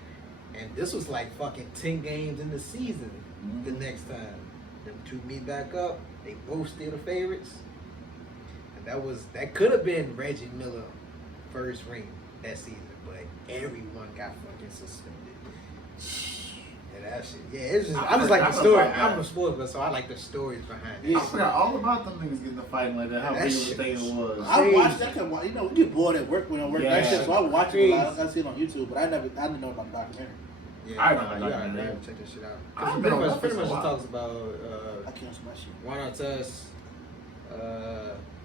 And this was like fucking 10 games in the season the next time. Them two meet back up. They both still the favorites. And that could have been Reggie Miller first ring that season, but everyone got fucking suspended. And that shit, yeah, it's just I just like the story. I'm a sports person, so I like the stories behind it. I forgot all about them niggas getting the fighting like that. How That big of a shit thing it was. I watched that. You know, we get bored at work when I work that Yeah. shit, so I watch it a lot. I see it on YouTube, but I didn't know about the documentary. Yeah, I you know, gotta check this shit out. I've Because been on pretty Netflix much a just while. talks about I canceled my shit. Ron Artest,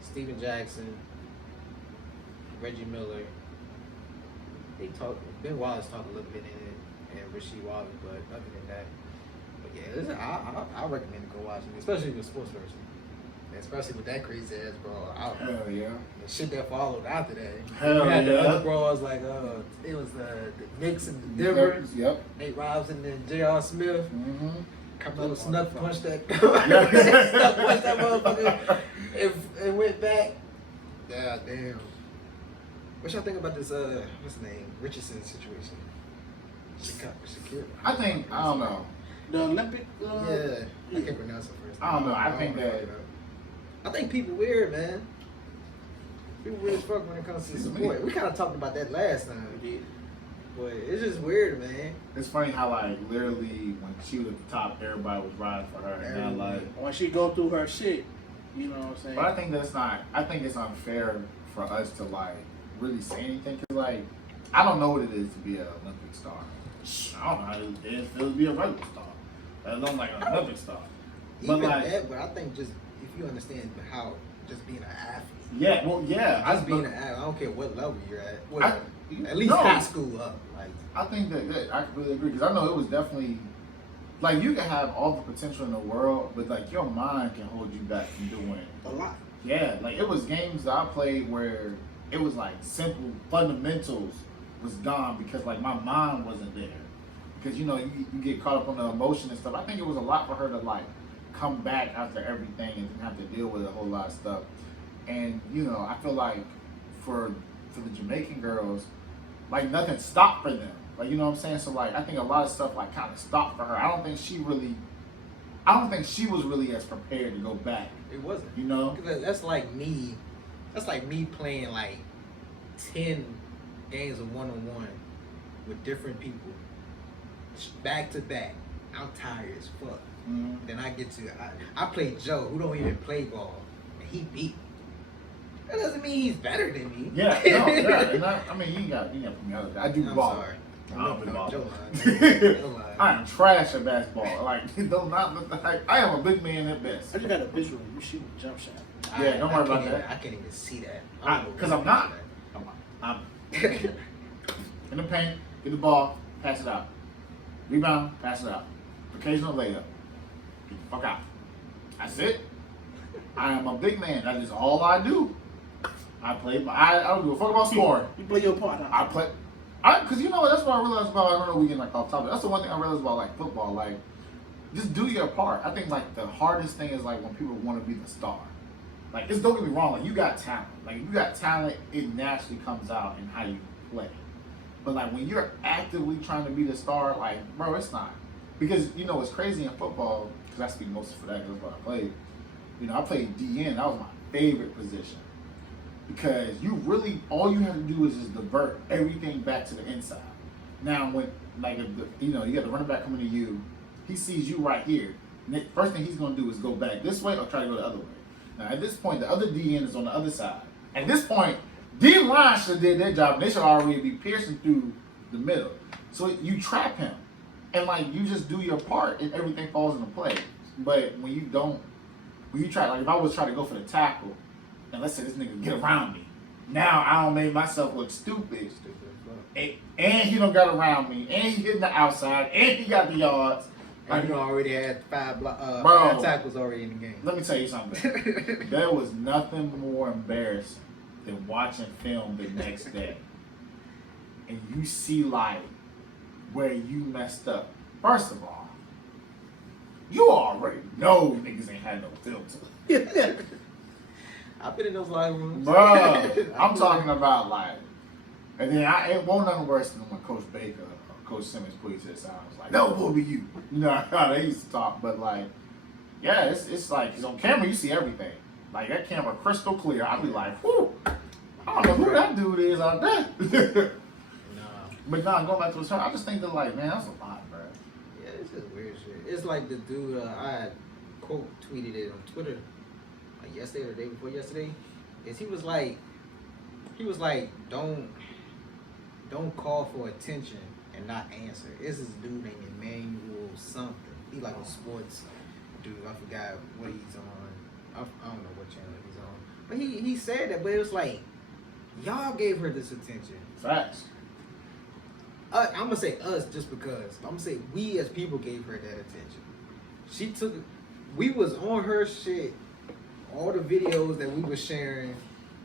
Steven Jackson, Reggie Miller. Ben Wallace talked a little bit in it, and Rasheed Wallace, but other than that, but yeah, I recommend to go watch it, especially if you're a sports person. Especially with that crazy ass brawl. Hell yeah. The shit that followed after that. Hell you had the yeah. other brawls like it was the Knicks and the Denver. Yep. Nate Robinson and J.R. Smith. Mm-hmm. Come on, snuff punch that. Snuff punch that motherfucker. It went back. God damn. What y'all think about this? What's his name? Richardson situation. Sha'Carri. I don't know. The Olympic. Yeah, I can't pronounce it first. I don't know. I think that. I think people weird, man. People weird as fuck when it comes to support. We kind of talked about that last time. But it's just weird, man. It's funny how like literally when she was at the top, everybody was riding for her, and now like when she go through her shit, you know what I'm saying? But I think that's not. I think it's unfair for us to like really say anything because like I don't know what it is to be an Olympic star. I don't know how it is to be a regular star. Let alone like an Olympic star. But Even like, that, but I think just if you understand how just being an athlete. yeah, well, yeah. Just being an athlete, I don't care what level you're at. At least no. high school up. Like I think that I completely agree because I know it was definitely like you can have all the potential in the world, but like your mind can hold you back from doing A lot. Yeah, like it was games that I played where it was like simple fundamentals was gone because like my mind wasn't there. Because you know you get caught up on the emotion and stuff. I think it was a lot for her to like come back after everything and didn't have to deal with a whole lot of stuff. And you know I feel like for the Jamaican girls, like nothing stopped for them. Like you know what I'm saying. So like I think a lot of stuff like kind of stopped for her. I don't think she was really as prepared to go back. it wasn't. You know. That's like me. That's like me playing like 10 games of one-on-one with different people back to back. I'm tired as fuck. Mm-hmm. Then I get to I play Joe, who don't even play ball, and he beat me. That doesn't mean he's better than me. Yeah, no, yeah. And I mean, you got put me out of that. I do I'm ball. sorry. I don't play ball. Joe lying. I am trash at basketball. Like, don't not look like I am a big man at best. I just got a visual. You shoot a jump shot. Yeah, don't worry about can't that. even- I can't even see that. Because I'm not. I'm in the paint, get the ball, pass it out. Rebound, pass it out. Occasional layup. Get the fuck out. That's it. I am a big man. That is all I do. I don't give a fuck about scoring. You play your part. Huh? I play. Because you know what? That's what I realized about. I don't know we get like off topic. That's the one thing I realized about like football. Like, just do your part. I think like the hardest thing is like when people want to be the star. Like, don't get me wrong. Like, you got talent. Like, if you got talent, it naturally comes out in how you play. But like when you're actively trying to be the star, like, bro, it's not. Because you know what's crazy in football? Because I speak mostly for that. Because that's what I played. You know, I played DN. That was my favorite position. Because you really, all you have to do is just divert everything back to the inside. Now, when, like, you know, you got the running back coming to you, he sees you right here. First thing he's going to do is go back this way or try to go the other way. Now, at this point, the other DN is on the other side. At this point, D line should have did their job. They should already be piercing through the middle. So you trap him. And, like, you just do your part and everything falls into place. But when you don't, when you try, like, if I was trying to go for the tackle, and let's say this nigga get around me. Now I don't make myself look stupid. And he don't got around me. And he getting the outside. And he got the yards. And you already had five tackles already in the game. Let me tell you something. There was nothing more embarrassing than watching film the next day. And you see like where you messed up. First of all, you already know niggas ain't had no filter. I've been in those locker rooms. Bruh, I'm talking about like, and then it won't nothing worse than when Coach Baker or Coach Simmons put his head I was like, no, it will be you. You know how they used to talk, but like, yeah, it's like, because on camera you see everything. Like that camera crystal clear. I'd be like, whew, I don't know who that dude is out there. But nah, going back to his turn, I just think that like, man, that's a lot, bro. Yeah, it's just weird shit. It's like the dude, I had quote tweeted it on Twitter. Yesterday or the day before yesterday, is he was like, don't call for attention and not answer. It's this dude named Emmanuel something. He like a sports dude. I forgot what he's on. I don't know what channel he's on. But he said that, but it was like, y'all gave her this attention. Facts. I'm gonna say us just because. I'm gonna say we as people gave her that attention. We was on her shit. All the videos that we were sharing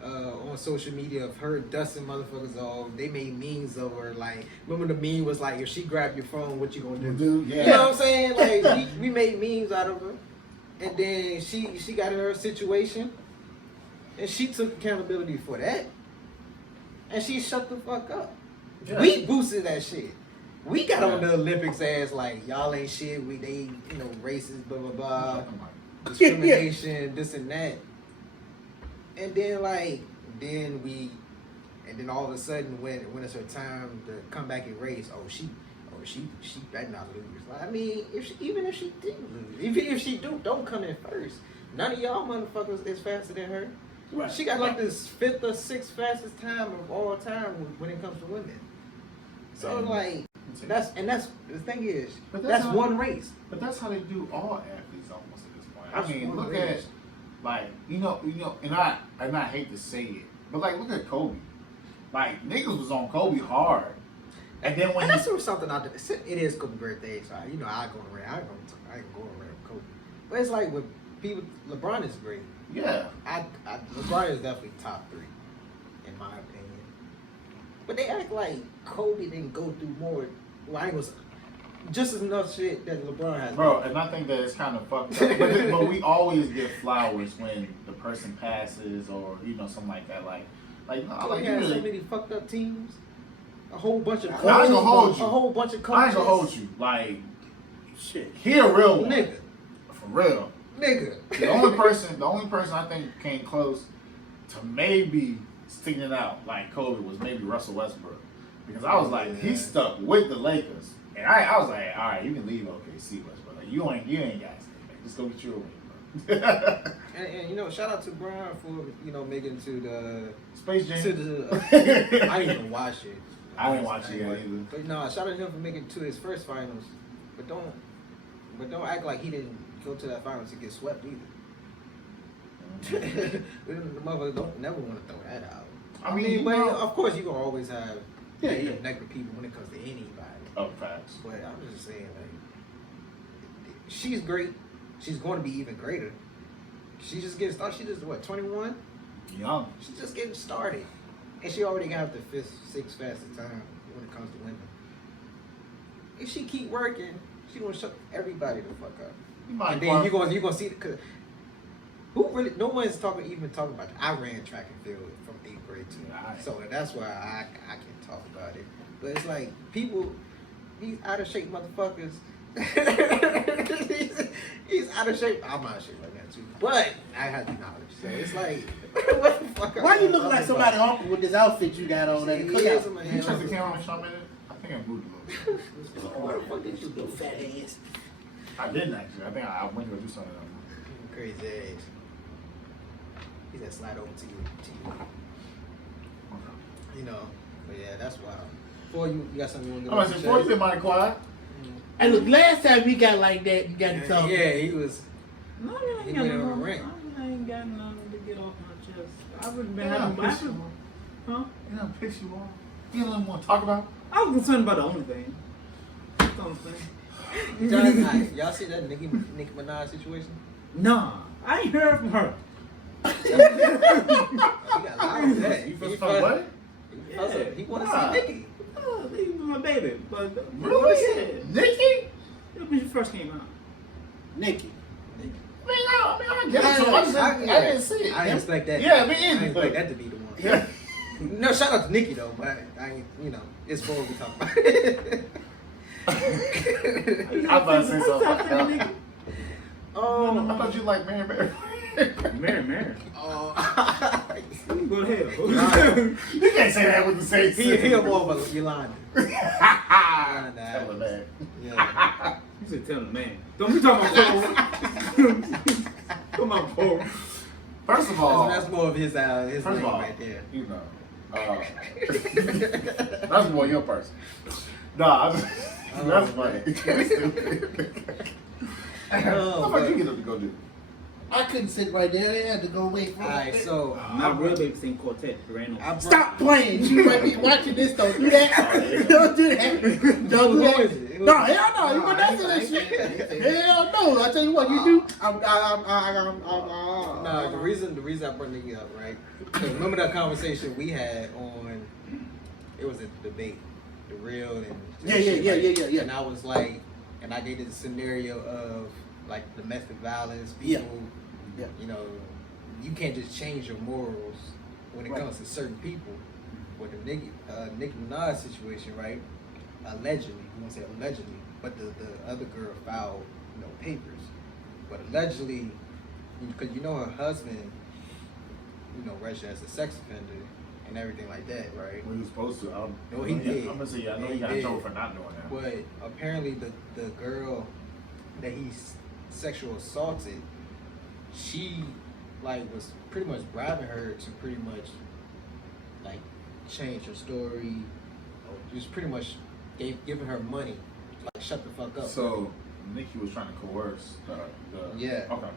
on social media of her dusting motherfuckers off, they made memes of her. Like, remember the meme was like, if she grabbed your phone, what you gonna do? Yeah. You know what I'm saying? Like, we made memes out of her. And then she got in her situation, and she took accountability for that. And she shut the fuck up. Yeah. We boosted that shit. We got on the Olympics ass like, y'all ain't shit, they racist, blah, blah, blah. Discrimination, this and that. And then we And then all of a sudden, when it's her time to come back and race, she better not lose. Like, I mean, even if she did lose, even if she don't come in first, none of y'all motherfuckers is faster than her. Right. She got like this 5th or 6th fastest time of all time when it comes to women. So like that's the thing is that's one race. But that's how they do all athletes almost at this point. That's I mean, one look race. at like you know, and I hate to say it, but like look at Kobe. Like niggas was on Kobe hard, and then when and that's something I did. It is Kobe's birthday, so I go around. I ain't going around Kobe, but it's like with people. LeBron is great. yeah. LeBron is definitely top 3, in my opinion. But they act like Kobe didn't go through more. Well, I ain't gonna say, just as enough shit that LeBron has. Bro, and I think that it's kind of fucked up. But we always give flowers when the person passes or something like that. Like no, like He you had so really. many fucked up teams. A whole bunch of coaches. I ain't gonna hold you. A whole bunch of coaches. I ain't gonna hold you. Like Shit. he a real one. Nigga. For real. Nigga. The only person I think came close to maybe sticking it out like Kobe was maybe Russell Westbrook. Because I was like, he stuck with the Lakers. And I was like, all right, you can leave OKC, Westbrook. Like, you ain't got to stay, man. Just go get your ring, bro. And shout out to Brian for making it to the Space Jam. to the. I didn't even watch it. I didn't watch it yet either. But no, shout out to him for making it to his first finals. But don't act like he didn't go to that finals to get swept either. The motherfuckers don't never want to throw that out. I mean, but of course you gonna always have Yeah, negative people when it comes to anybody. Oh, facts. But I'm just saying, like, she's great. She's going to be even greater. She's just getting started. She just 21. Young. She's just getting started, and she already got the 5th, 6th fastest time when it comes to women. If she keep working, she gonna shut everybody the fuck up. And then you gonna see because who really? No one's even talking about it. I ran track and field from 8th grade too, so that's why I can talk about it. But it's like people, these out of shape motherfuckers. he's out of shape. I'm out of shape right now too, but I have the knowledge. So it's like, what the fuck? Why you looking like somebody uncle with this outfit you got on? He That is, cookout? man. Can you turn the camera on for a minute? I think I moved a little bit. What the fuck did you do? Fat ass. I didn't actually. I think I went to go do something. Crazy ass. He said slide over to you. But yeah, that's wild. Before you got something you want to I'm gonna say, before you been mighty quiet. And look, last time we got like that, you got to talk. Yeah, he was. No, He I went ain't over got the ring. I ain't got nothing to get off my chest. I wouldn't been Yeah, having piss you off. Huh? You know, piss you off. You don't want to talk about. I was concerned about the only thing. That's the only thing. Y'all see that Nicki Minaj situation? Nah, I ain't heard from her. He got loud with that. You feel some way? He want to Nah. see Nicki. Oh, they was my baby, but Really? Nicki? when she first came out. Nikki. I get it. So I didn't see it. I didn't expect that. Yeah, me I didn't either. expect that to be the one. Yeah. No, shout out to Nicki though, but I ain't, it's for what we talking about it. I'm about to say something. Nigga. I thought you like Mary. Mary. Oh, Go to hell. You can't say that with the same he a more of a Yolanda. Tell her that. Yeah. You said tell the man. Don't be talking about Come on, Paul. First of all, That's more of his first name of all, right there. you know, that's more your person. Nah, that's funny. What about you get up to go do? I couldn't sit right there. I had to go wait for Alright, so My real baby sing quartet. Stop playing. You might be watching this. Don't do that. Don't do that. Don't do Who that. is it? No, hell no. You gonna dance to that shit? Hell no. I tell you what, you do. No, the reason I brought Nicki up, right? 'Cause remember that conversation we had on? It was a debate, the real and Yeah. And I was like, and I gave the scenario of like domestic violence, people. Yeah. You know, you can't just change your morals when it Right. comes to certain people. With the Nicki Minaj situation, right? Allegedly, you want to say allegedly, but the other girl filed, papers. But allegedly, because her husband, registered as a sex offender, and everything like that, right? Well, he was supposed to. No, he did. I'm gonna say, I know Yeah, he got he in trouble did. for not doing that. But apparently the girl that he sexual assaulted, she like was pretty much bribing her to pretty much like change her story, or just pretty much giving her money, like shut the fuck up. So Nicki was trying to coerce the Yeah. Okay.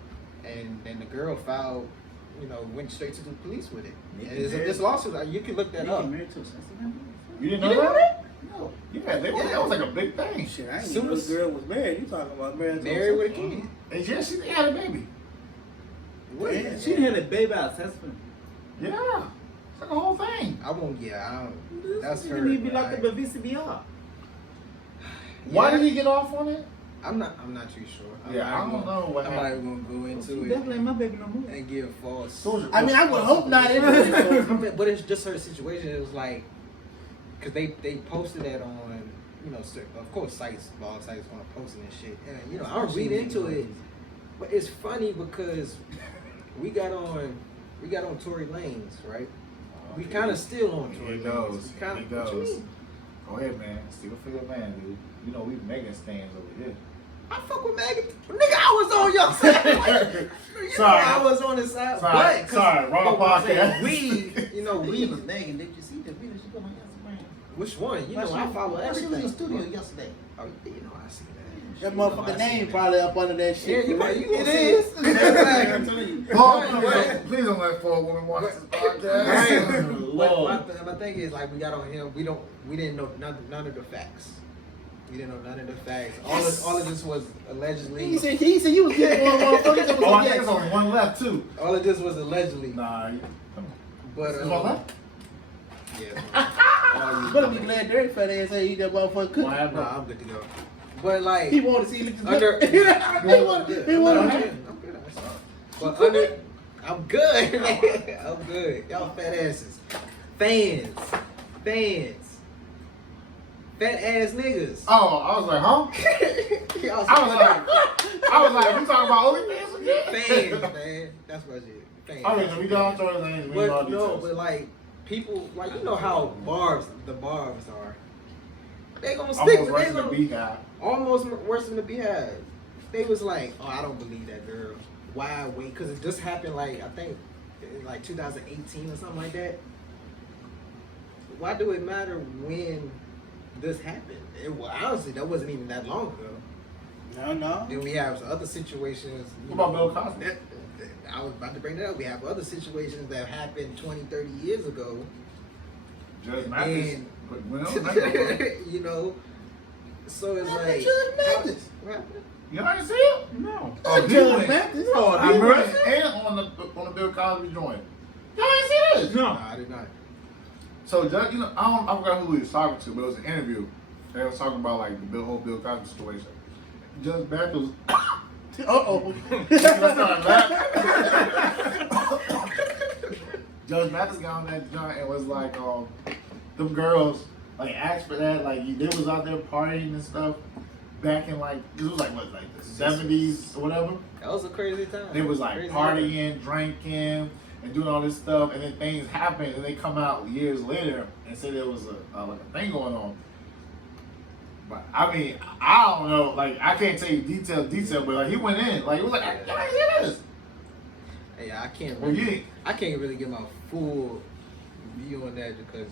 And then the girl filed, went straight to the police with it. Nicki And it's married- this lawsuit, you can look that up. married to a sensitive man? You didn't You know didn't that? No. Yeah, that was like a big thing. Shit, I ain't Soon even know as- the girl was married. You talking about married to Married with a sensitive kid. And yeah, she had a baby. What? man? She had a baby out of sensitive. Yeah. It's like a whole thing. I won't. Yeah, I don't. That's She her. didn't even be but like the VCBR. Why Yeah. did he get off on it? I'm not too sure. Yeah, I don't know what I'm not happened. even gonna go She into definitely it ain't my baby no more. and give false. I mean, I would hope not anyway. But it's just her situation. It was like, cause they posted that on, of course blog sites want to post it and shit. And I don't read into it, but it's funny because we got on Tory Lanez, right? We kind of still on Tory He Lanez. goes. We kinda- He what you goes. mean? Go ahead, man. Still feel man, dude. We Megan stands over here. I fuck with Megan. Nigga, I was on your side. Sorry. I was on his side. Sorry. But, Sorry, wrong podcast. We, We was nagging. Did you see the video she put on Instagram? which one? I follow She was in everything. the studio yesterday. Oh, I see that. That motherfucking name probably up under that Yeah, shit. you might. It It is. is. I'm telling you. Please don't let 4 women watch this podcast. But my thing is, like, we got on him. We didn't know none of the facts. We didn't know none of the facts. All of this was allegedly. He said you was getting one motherfucker. Oh, I think there's only one left too. All of this was allegedly. Nah, But there's one left. yeah. You better be glad Dirty Fat ass ain't eat that motherfucker cookie. What happened? Nah, I'm good to go. But like, He wanted to see Lick Under- He wanted I'm to. good. But under, I'm good, man. I'm good. Y'all fat asses, fans, fat ass niggas. Oh, I was like, huh? Y'all I was like, we talking about Onlyfans again? fans, man. That's what I did. Fans. Okay, so we got on Tory Lanez. We know all But no, details. but like people, like how the barbs are. They gonna stick. Almost worse They than the gonna Beehive. almost worse than the Beehive. They was like, oh, I don't believe that girl. Why wait? Because it just happened like I think in like 2018 or something like that. Why do it matter when this happened? Honestly, that wasn't even that long ago. No. Then we have other situations. What about Bill Cosby? I was about to bring that up. We have other situations that happened 20, 30 years ago. Judge Mathis. And- But we don't know. So it's What like. Judge Mathis? What happened? You didn't see it? No. Oh, Not he Judge went. Mathis. Oh, I heard it. And on the Bill Cosby joint. Y'all didn't see this? No. I did not. So, Judge, I forgot who he was talking to, but it was an interview. They was talking about like the whole Bill Cosby situation. Judge Mathis. Uh-oh. Judge Mathis got on that joint and was like, them girls like asked for that, like they was out there partying and stuff back in like this was like what, like the 70s or whatever. That was a crazy time. They was like Crazy partying, drinking, and doing all this stuff, and then things happen, and they come out years later and say there was a thing going on. But I mean, I don't know, like I can't tell you detail, but like he went in, like it was like, I can't see this. Hey, I can't Well, really, you I can't really get my full view on that because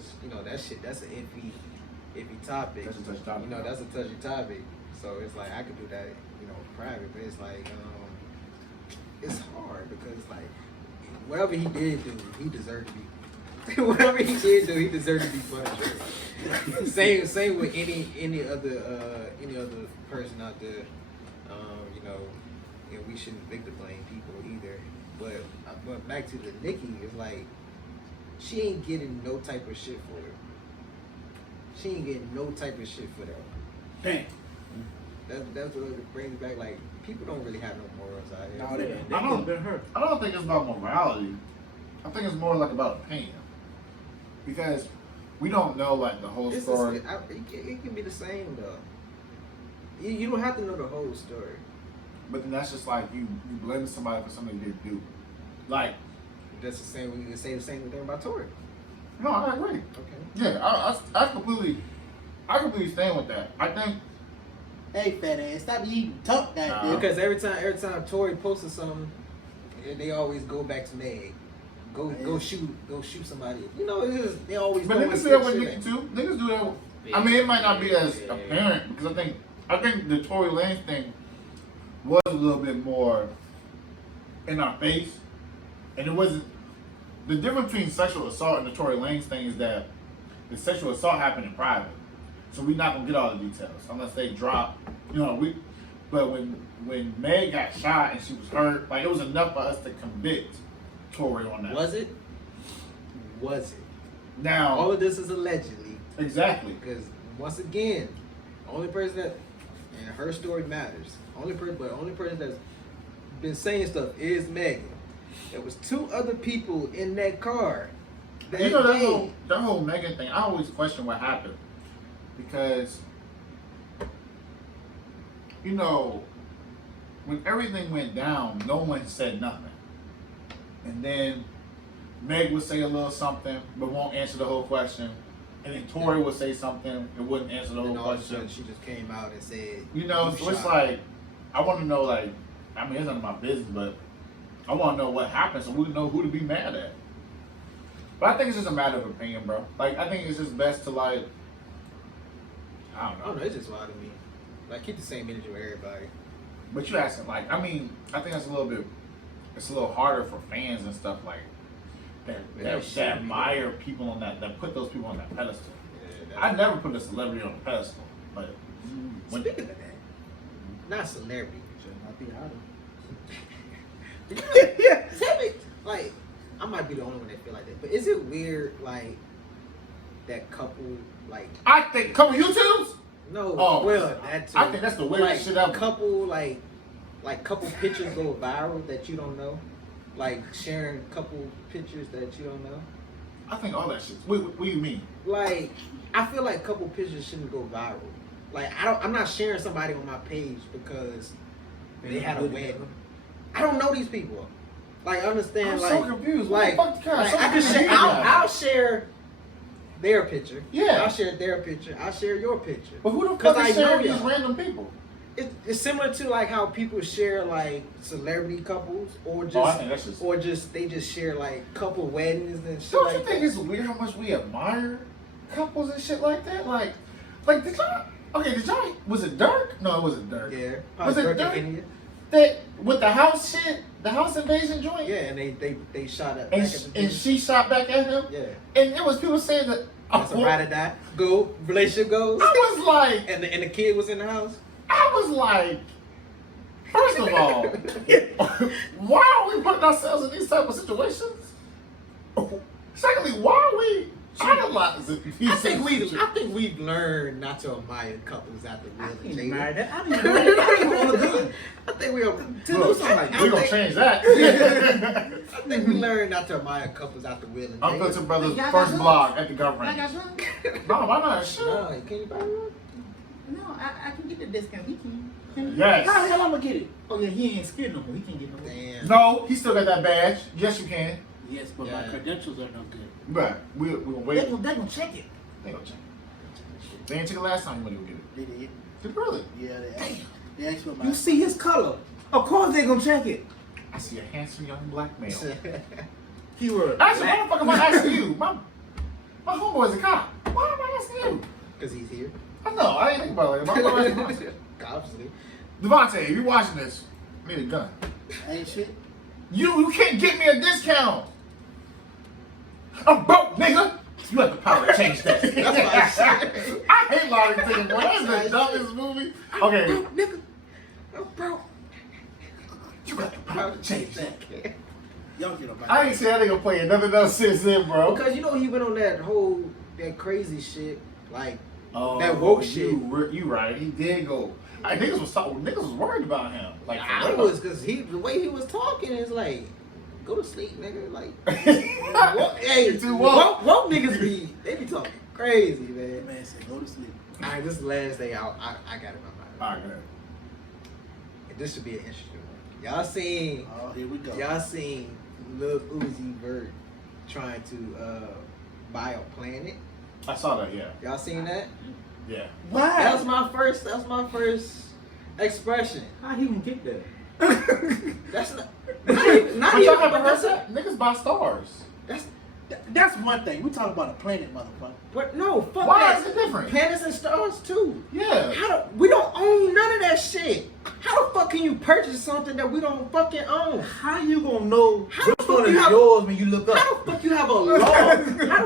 that shit. That's an iffy topic. That's a touchy topic. That's a touchy topic. So it's like I could do that, private. But it's like it's hard because like whatever he did do, he deserved to be. Whatever he did do, he deserved to be punished. Same with any other person out there. We shouldn't victim blame people either. But back to the Nicki, it's like she ain't getting no type of shit for it. She ain't getting no type of shit for that. Damn. That's what it brings back. Like people don't really have no morals out here. No, they don't. I don't- been hurt. I don't think it's about morality. I think it's more like about opinion. Because we don't know like the whole It's story. it can be the same though. You don't have to know the whole story. But then that's just like you blaming somebody for something they didn't do. Like, That's the same. We can say the same thing about Tory. No, I agree. Okay. Yeah, I completely stand with that. I think. Hey, fat ass, stop eating talk, goddamn. Because every time Tori posted something, they always go back to Meg. Go shoot somebody. You know, they always. But niggas do that with Nicki too. Niggas do that. I mean, it might not be as apparent because I think the Tory Lanez thing was a little bit more in our face, and it wasn't. The difference between sexual assault and the Tory Lanez thing is that the sexual assault happened in private, so we're not gonna get all the details unless they drop. You know, But when Meg got shot and she was hurt, like it was enough for us to convict Tory on that. Was it? Now All of this is allegedly. exactly. Because once again, only person that and her story matters. Only person that's been saying stuff is Megan. There was 2 other people in that car. You know that whole Megan thing. I always question what happened because you know when everything went down, no one said nothing, and then Meg would say a little something but won't answer the whole question, and then Tori would say something and wouldn't answer the whole And all of a question. sudden, she just came out and said, You know, "You so it's shot." like I want to know. Like, I mean, it's none of my business, but I want to know what happened so we know who to be mad at. But I think it's just a matter of opinion, bro. Like, I think it's just best to like, I I don't don't know. know. It's just wild to me. Like, keep the same energy with everybody. But you asking, like, I mean, I think that's it's a little harder for fans and stuff like that admire people on that put those people on that pedestal. Yeah, I never put a celebrity on a pedestal, but Speaking of that, not celebrity. Should not be hotter. Yeah, tell me, like, I might be the only one that feel like that, but is it weird, like, that couple, like, I think couple YouTubes. no, Oh, well, that too. I think that's the weirdest like, shit ever. Couple, like couple pictures go viral that you don't know, like sharing couple pictures that you don't know. I think all that shit. What do you mean? Like, I feel like couple pictures shouldn't go viral. Like, I'm not sharing somebody on my page because they had a wedding. I don't know these people. Like, understand? I'm like, so confused. Like, What the fuck? like, So I just share. confused. I'll share their picture. Yeah. I'll share their picture. I'll share your picture. But who the 'Cause fuck I is know sharing these y'all. random people? It's similar to like how people share like celebrity couples or just Oh, I think that's just. they just share like couple weddings and shit Don't like you think that. it's weird how much we admire couples and shit like that? Like did y'all? Okay, did y'all? Was it Dirk? No, it wasn't Dirk. Yeah. Was it Dirk Dirk? and India? That with the house shit, the house invasion joint. Yeah, and they shot at And, back at the and beach. she shot back at him. Yeah. And it was people saying that. That's a ride or die. Go relationship goes. I was like, And the kid was in the house. I was like, first of all, why are we putting ourselves in these type of situations? Secondly, why are we idolizing these I think situations? we've learned not to admire couples after I Will and ain't married Jada. that. I didn't even own a gun. I think we are. Look, I we're gonna think- change that. I think we learned not to admire couples after Will and Jada. Unfiltered Brothers Y'all got first some? blog at the I government. got some. No, why not? Sure. No, can you buy one? No, I can get the discount. He can. Yes. How the hell I'm gonna get it? Oh yeah, he ain't scared no more. He can't get no more. Damn. No, he still got that badge. Yes, you can. Yes, but my Yeah. credentials are no good. But we're gonna They wait. gonna check it. They gonna check. They ain't check it last time when you go get it. They did. Did really? Yeah, they asked for my. You see his color. Of course they gonna check it. I see a handsome young black male. Keyword. Actually, black. why the fuck am I asking you? My homeboy's a cop. Why am I asking you? Because he's here. I know. I didn't think about it. Like, why am I asking Obviously. Devontae, if you're watching this, I need a gun. Ain't shit. You can't get me a discount. I'm broke, nigga. You have the power to change that. That's what I said. I hate Lottie Taylor, boy. That's the dumbest movie. Okay, Nigga. I'm broke. you got the power to change that. Y'all get up. I ain't say that nigga playing nothing else since then, bro. Because you know he went on that crazy shit, like Oh, that woke shit. You right. He did go. Niggas was worried about him. Like, for I real. was, because the way he was talking is like, go to sleep, nigga. Like, hey, You too woke. woke niggas they be talking crazy, man. Man said, go to sleep. All right, this is the last thing I got in my mind. Alright, And this should be an interesting one. Y'all Oh, here we go. seen Lil Uzi Vert trying to buy a planet. I saw that. Yeah. Y'all seen that? Yeah. Why? That was my first expression. How he gonna get there? That's not But even, y'all haven't but heard that? Niggas buy stars. That's one thing. We talk about a planet, motherfucker. But no, fuck Why that. is it different? Planets and stars too. Yeah. We don't own none of that shit. How the fuck can you purchase something that we don't fucking own? How you gonna know How the which fuck one you is have- yours when you look up? How the fuck you have a law? How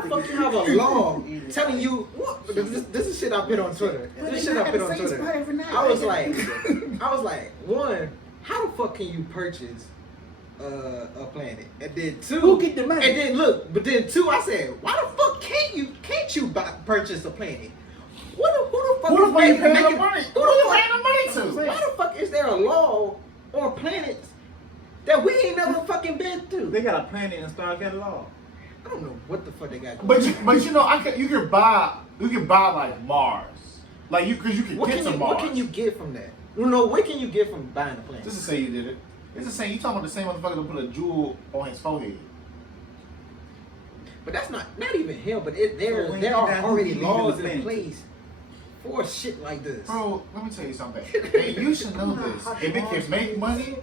the fuck you have a law telling you what? This is shit I put on Twitter. This shit I put on Twitter. I was like, one, how the fuck can you purchase a planet? And then two, Who get the money? And then look, but then two, I said, why the fuck can't you purchase a planet? Who the fuck Who the is fuck you paying the making- money? Who Who the you fuck? paying the money to? Why the fuck is there a law on planets that we ain't never fucking been through? They got a planet and star catalog. I don't know what the fuck they got. But you know, you can buy like Mars, like because you can What get can to you, Mars. what can you get from that? No, what can you get from buying a planet? Just to say you did it. It's the same. You talking about the same motherfucker that put a jewel on his forehead? But that's not even him. But So when there you are die, who already you leave laws in the in planet? place for shit like this. Bro, let me tell you something. And you should know this. If it can make money,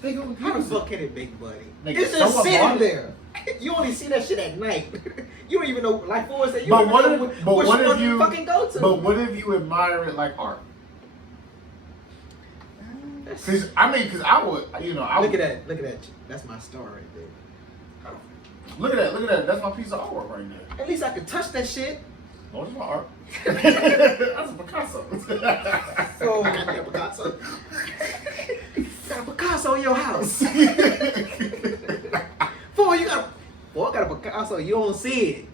they gonna How the use fuck it. can it make money? Nigga, It's just someone sitting bought it. there. You only see that shit at night. You don't even know, like Forrest said, you But don't what even know if? But which what one if you you? fucking go to. But what if you admire it like art? Because I would, I would. Look at that. That's my star right there. Look at that. That's my piece of artwork right there. At least I could touch that shit. Oh, that's my art. That's a Picasso. So, I got a Picasso. Got a Picasso in your house. Boy, I got a Picasso. You don't see it.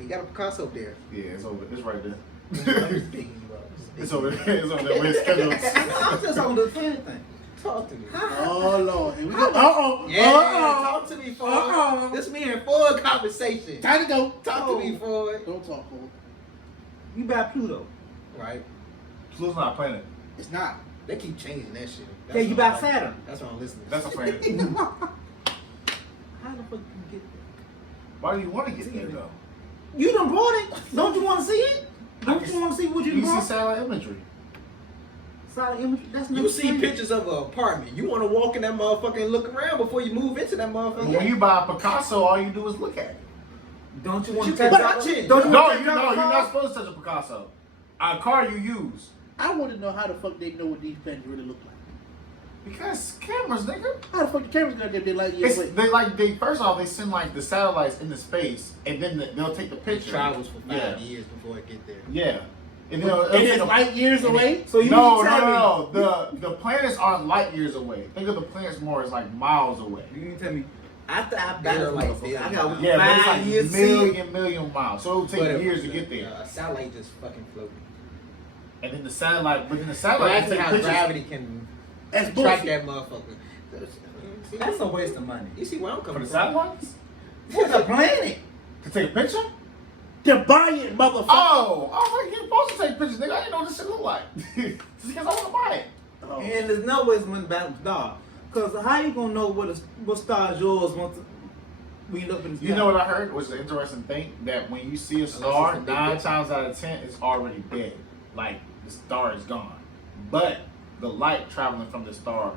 You got a Picasso up there. Yeah, it's over. It's right there. I'm just digging you up. It's over there. It's over there. Where it's scheduled. I'm just on the planet thing. Talk to me. Oh Lord, here we go. Yeah, talk to me, Ford. This me and Ford conversation. Time to go. Talk to me, Ford. Don't talk, Ford. You buy Pluto. Right? Pluto's not a planet. It's not. They keep changing that shit. Yeah, you why I buy Saturn. That's what I'm listening to. That's a planet. How the fuck you get there? Why do you want to get there though? You done bought it. Don't you want to see it? Don't you want to see what you You see bought? satellite imagery. Solid image. That's not You the see same. pictures of an apartment. You want to walk in that motherfucker and look around before you move into that motherfucker. When you buy a Picasso, all you do is look at it. Don't you want You to can touch touch it. Don't you No, want to you're touch not supposed to touch a Picasso. A car you use. I want to know how the fuck they know what these planets really look like. Because cameras, nigga. How the fuck the cameras got there? They like years away. They first off they send like the satellites into space and then they'll take the It picture. travels for 5 Yeah. years before it get there. Yeah. And then And it's light years away. So you no, mean to tell me- The planets aren't light years away. Think of the planets more as like miles away. You can tell me after I buy They're this like motherfucker, I billion got miles. Yeah, but it's 5 like years to see it. million miles. So it'll take But years to get there. A satellite just fucking floating. And then the satellite, but then the But satellite that's can take how pictures. gravity can That's track bullshit. that motherfucker. See, That's a waste of money. You see where I'm For coming the from? satellites? It's a planet. To take a picture? To buy it, motherfucker. Oh, I was like, you're supposed to take pictures, nigga. I didn't know what this shit look like. Just because I want to buy it. Oh. And there's no waste of money buying a star. Because how you going to know what star is yours once when you look in the sky? You know what I heard was an interesting thing? That when you see a star, it's a big 9 difference. times out of 10, it's already dead. Like, the star is gone. But the light traveling from the star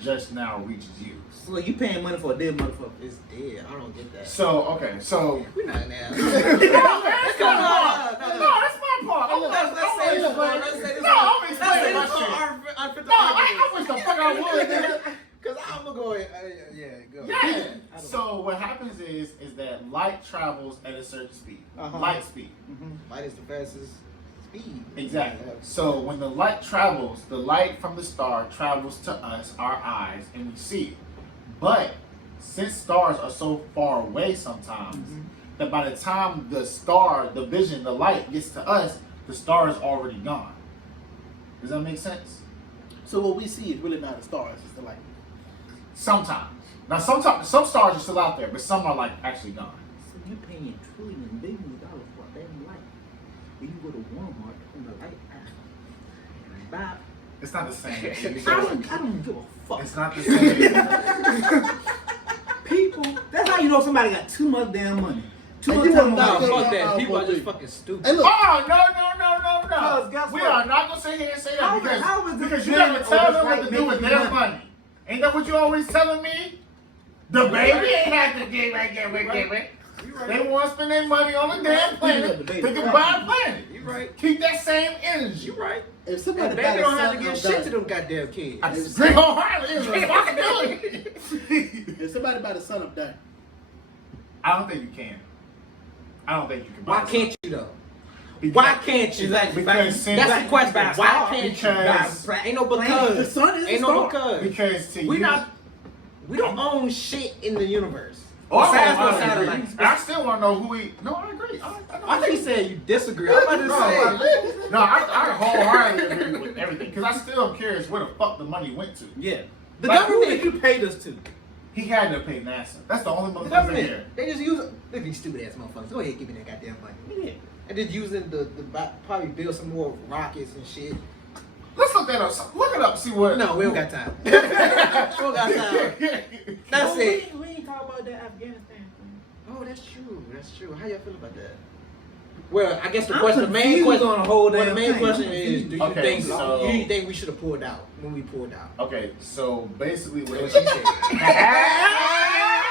just now reaches you. So you paying money for a dead motherfucker. It's dead. I don't get that. So, okay, so... We're not now. No, that's my part. No, no, no. No, that's my part. I'm Let's say this one. Let's say this No, I'm one. explaining my Let's say shit. this one. No, I wish the fuck I would, nigga. Because I'm going to go ahead. Yeah, go. Yeah. So what happens is that light travels at a certain speed. Uh-huh. Light speed. Light is the fastest speed. Exactly. So when the light travels, the light from the star travels to us, our eyes, and we see it. But since stars are so far away sometimes, that by the time the star, the vision, the light gets to us, the star is already gone. Does that make sense? So what we see is really not the stars, it's the light. Sometimes. Now sometimes some stars are still out there, but some are like actually gone. So you paying trillions, billions of dollars for a damn light. When you go to Walmart on the light aisle, buy. It's not the same. I don't give a fuck. It's not the same. People, that's how you know somebody got too much damn money. Two And more you times. wanna knock No, your fuck that. out People for are just me. fucking stupid. Hey, look. Oh, no. Because guess We what? are not going to sit here and say that How is it because you men got to or tell just them what like to do with making their money? money. Ain't that what you always telling me? The baby ain't have to get right there. They want to spend their money on the damn planet. They can buy a planet. You right. Keep that same energy. You right. If somebody And buy baby the don't have son to give of shit done- to them goddamn kids. I disagree wholeheartedly. It's a responsibility. If somebody buy the son of done, I don't think you can. I don't think you can. buy Why this. can't you though? Because- Why can't you? Because since- That's the question. Why can't you? Because- Ain't no the because. son is Ain't the no star. because. Because to We you, not. We don't own shit in the universe. Oh, Besides I no agree. satellites. I still want to know who he. No, I agree. I think you said you disagree. I'm about to say. No, I wholeheartedly agree with everything because I still am curious where the fuck the money went to. Yeah. The Like, Who government. did you pay this to? He had to pay NASA. That's the only The motherfucker government. here. They just use. Look at these stupid ass motherfuckers. Go ahead, give me that goddamn money. Yeah. And just using the probably build some more rockets and shit. Let's look that up. Look it up. See what. No, we don't got time. we don't got time. That's it. We ain't talking about that Afghanistan thing. Oh, that's true. That's true. How y'all feel about that? Well, I guess the I'm question, the main confused question, on the whole well, the damn main thing. question I'm is, do you Okay, think so- do you think we should have pulled out when we pulled out? Okay, so basically what That's what she said.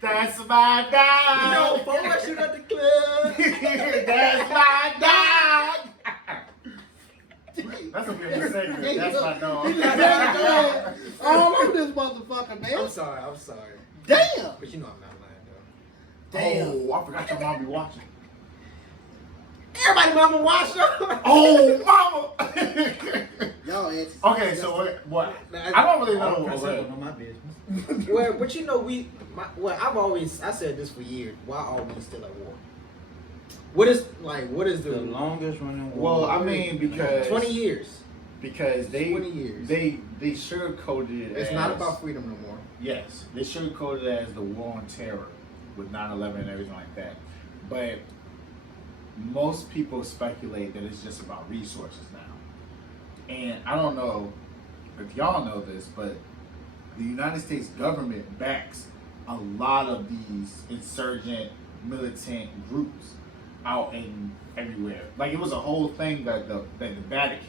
That's my dog. No, before I shoot at the club. That's my dog. That's a good segment. That's my dog. all over this motherfucker, man. I'm sorry. Damn. But you know I'm not lying though. Damn. Oh, I forgot your mom be watching. Everybody mama watch them. Oh, mama. Y'all answers. Okay, so what? I don't really know. That's Okay. none of my business. Well, but you know I said this for years. Why are we still at war? What is The the longest running war. Well, I mean, because 20 years? because they 20 years. they sugarcoated it. It's as, not about freedom no more. Yes, they sugarcoated it as the war on terror with 9/11 and everything like that. But most people speculate that it's just about resources now. And I don't know if y'all know this, but the United States government backs a lot of these insurgent militant groups out in everywhere. Like it was a whole thing that the Vatican,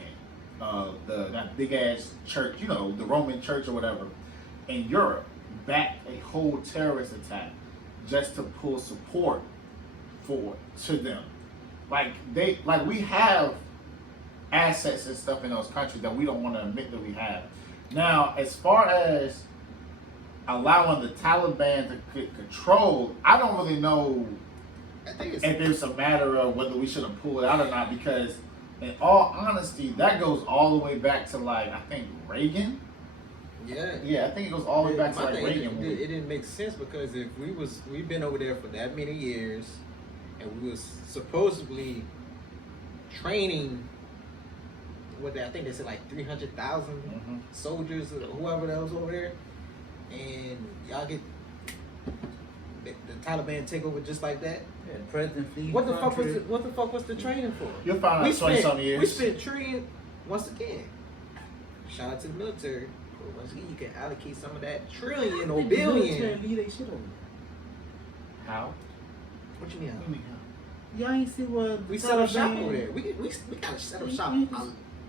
that big ass church, you know, the Roman Church or whatever, in Europe, backed a whole terrorist attack just to pull support to them. Like we have assets and stuff in those countries that we don't want to admit that we have. Now, as far as allowing the Taliban to get control, I don't really know I think if it's a matter of whether we should have pulled out or not, because in all honesty, that goes all the way back to like, I think Reagan. Yeah, I think it goes all the way back to My like thing, Reagan. it didn't make sense because if we've been over there for that many years, and we was supposedly training. I think they said like 300,000 soldiers, or whoever that was over there, and y'all get the Taliban take over just like that. Yeah, president flees What the country. fuck was the training for? You'll find out 20-something years. We spent trillion once again. Shout out to the military. But once again, you can allocate some of that trillion or billion. Leave they shit over. How? What you mean? Y'all ain't see what We set up shop over there. We gotta set up shop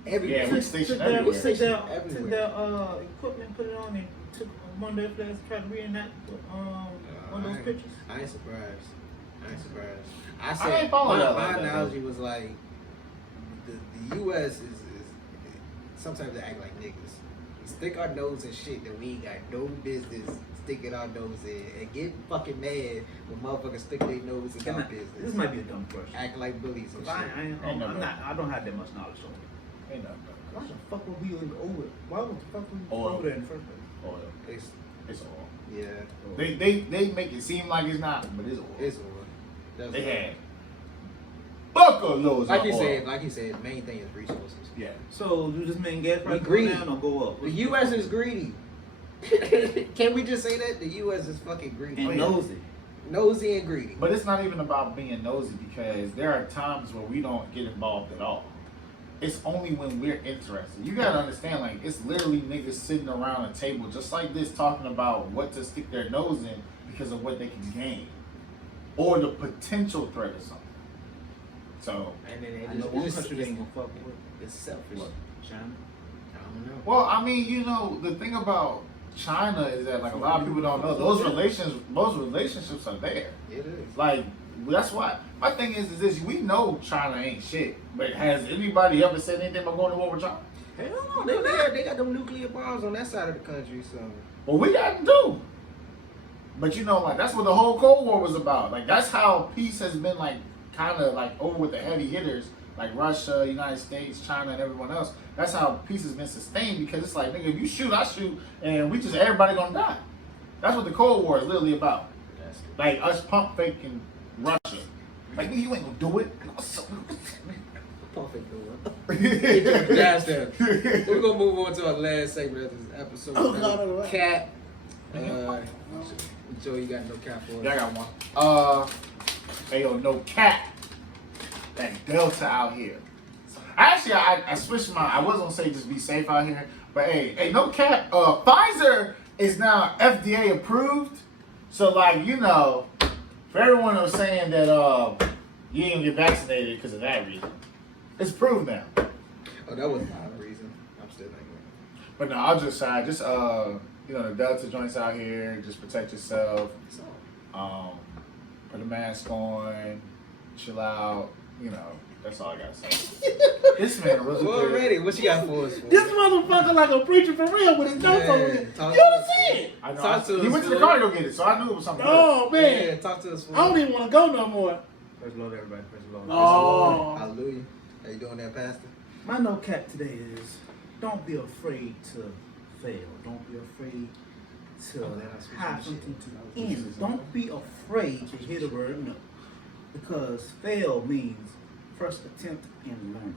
everywhere. Yeah, we stationed took everywhere. Took their Everywhere. equipment, put it on, and took one of their flags, tried to reenact one of those pictures. I ain't surprised. I I said ain't following that my like that, analogy was like the U.S. is sometimes they act like niggas. We stick our nose in shit that we ain't got no business sticking our nose in, and get fucking mad when motherfuckers stick their nose in our business. This might be a dumb question. Act like bullies and shit. I don't have that much knowledge on it. Ain't nothing. Why the fuck would we over? Why would the fuck would we Oil. over there in the first place? Oil. It's It's all. yeah. They make it seem like it's not, but it's oil. It's oil. That's They oil. had buckloads Like of you oil. said, main thing is resources. Yeah. So do this mean gas prices go greedy. down or go up? The U.S. is greedy. Can we just say that? The U.S. is fucking greedy. and nosy. Nosy and greedy. But it's not even about being nosy, because there are times where we don't get involved at all. It's only when we're interested. You gotta understand, like, it's literally niggas sitting around a table just like this talking about what to stick their nose in, because of what they can gain or the potential threat of something. So, And then I know one country they ain't gonna fuck with. it's selfish. What? China. I don't know. well, I mean, you know, the thing about China is that like a lot of people don't know those relationships are there. It is. Like that's why my thing is this: we know China ain't shit, but has anybody ever said anything about going to war with China? Hell no, they got them nuclear bombs on that side of the country, so. Well, we got them too. But you know, like that's what the whole Cold War was about. Like that's how peace has been like kind of like over with the heavy hitters, like Russia, United States, China, and everyone else. That's how peace has been sustained because it's like, nigga, if you shoot, I shoot, and we just everybody gonna die. That's what the Cold War is literally about. Like us pump faking Russia. Like nigga, you ain't gonna do it. Perfect door. Dash there. We're gonna move on to our last segment of this episode. No. Cat. Joe, you got no cap for us? Yeah, I got one. Hey yo, no cat. That Delta out here. Actually, I switched my. I was gonna say just be safe out here, but hey, no cap. Pfizer is now FDA approved. So like you know, for everyone who's saying that you ain't gonna get vaccinated because of that reason, it's proved now. Oh, that was my reason. I'm still like that. But no, I'll just say, you know, the Delta joints out here. Just protect yourself. Put a mask on. Chill out. You know, that's all I gotta say. This man really Well, good. already, what you got for us? This motherfucker like a preacher for real with his notes over there. You talk don't to see it. I know. Talk to He us, went to the fool. car to go get it, so I knew it was something. Oh Yeah, man, talk to us. I don't even want to go no more. Praise the Lord, everybody. Praise the Lord. Oh. Hallelujah. How you doing that, Pastor? My no cap today is don't be afraid to fail. Don't be afraid to have something to end. Don't be afraid to hear the word no. Because fail means first attempt in learning.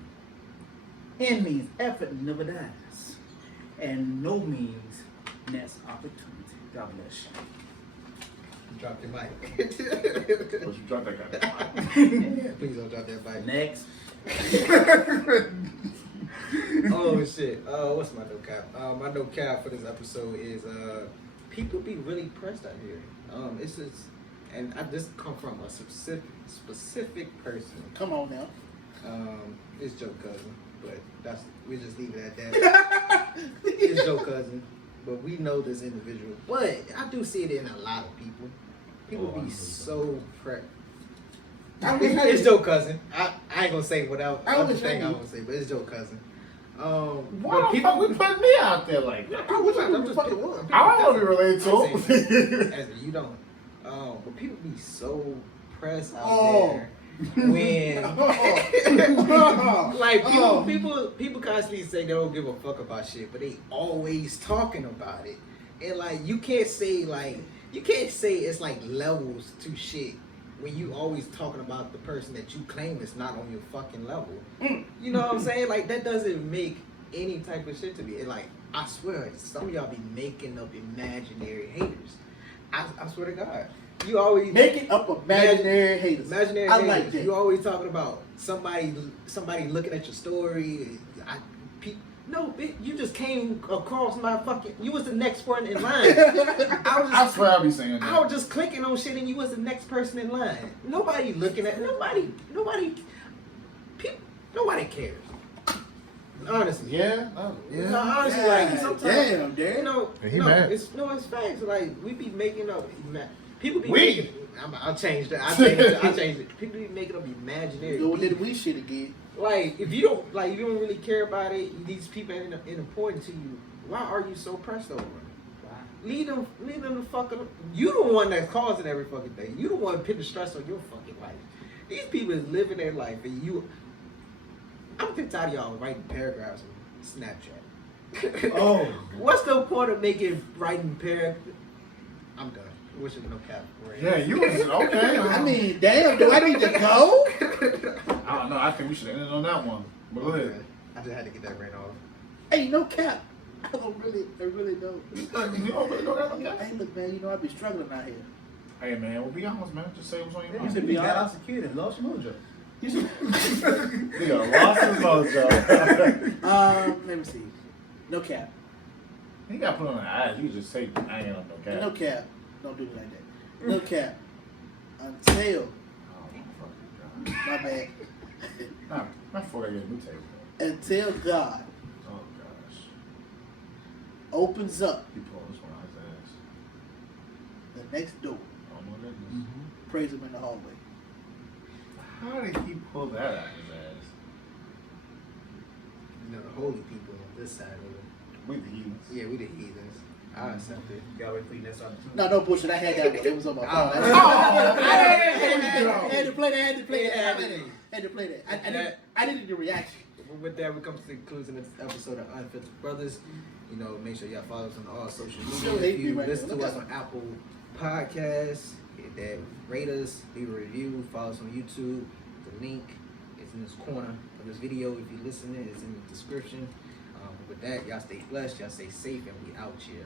End means effort never dies. And no means next opportunity. God bless you. Drop your mic. But you dropped that guy. Please don't drop that mic. Next. Oh shit. What's my no cap? My no cap for this episode is people be really pressed out here. It's just, and I just come from a specific person. Come on now. It's Joe Cousin, but we just leave it at that. It's Joe Cousin, but we know this individual. But I do see it in a lot of people. People be so pressed. It's Joe Cousin. I ain't gonna say without other thing I want to say, but it's Joe Cousin. Why the fuck we putting me out there like that? I'm just I don't want to be related to him. As you don't. But people be so pressed out Oh. there when like people constantly say they don't give a fuck about shit, but they always talking about it. And like you can't say it's like levels to shit when you always talking about the person that you claim is not on your fucking level. You know what I'm saying? Like that doesn't make any type of shit to me. And like I swear, some of y'all be making up imaginary haters. I swear to God. You always Making up imaginary haters. Imaginary I haters. like that. You always talking about somebody looking at your story. No, bitch, you just came across my fucking. You was the next one in line. I swear I'll be saying I that. was just clicking on shit and you was the next person in line. Nobody looking at nobody cares. Honestly. Yeah? No, honestly, like sometimes Damn, you know, He mad. it's facts. Like we be making up. People be We? making. I'll change that. I changed it. People be making up imaginary. Go let beefs. we shit again. Like if you don't really care about it, these people ain't important to you. Why are you so pressed over it? Leave them the fuck up. You the one that's causing every fucking thing. You the one putting the stress on your fucking life. These people is living their life, and you. I'm getting tired of y'all writing paragraphs on Snapchat. Oh. What's the point of writing paragraphs? I'm done. Wishing no cap. Yeah, you was okay. I mean, damn, do I need to go? I don't know. I think we should have ended on that one. But go ahead. I just had to get that rain off. Hey, no cap. I really don't. You don't really know that, okay? Hey, look, man, you know I be struggling out here. Hey, man, well, be honest, man. Just say what's on your You mind. should be got out security and lost your mojo. You should. Nigga, lost his mojo. Let me see. No cap. He got put on the eyes. You just say, I ain't on no No cap. cap. Don't do me like that. No cap. Until, Oh my fucking god. my bad. Nah, my fuck I get a new table. Until God Oh gosh. opens up He pulled this one out his ass. the next door, Oh my goodness. Mm-hmm. praise him in the hallway. How did he pull that out his ass? You know, the holy people on this side of it. We the heathens. Yeah, we the heathens. I accept it. Y'all ready for your next opportunity? No, no bullshit. I had that one. It was on my phone. Oh. I had to play that. Had to play that. Had to play that. I didn't do reaction. With that, we come to the conclusion of this episode of Unfiltered Brothers. You know, make sure y'all follow us on all social Still media. hate If me you right listen now. to Look us at on Apple Podcasts, hit that, rate us, leave a review, follow us on YouTube. The link is in this corner of this video. If you're listening, it's in the description. With that, y'all stay blessed, y'all stay safe, and we out here.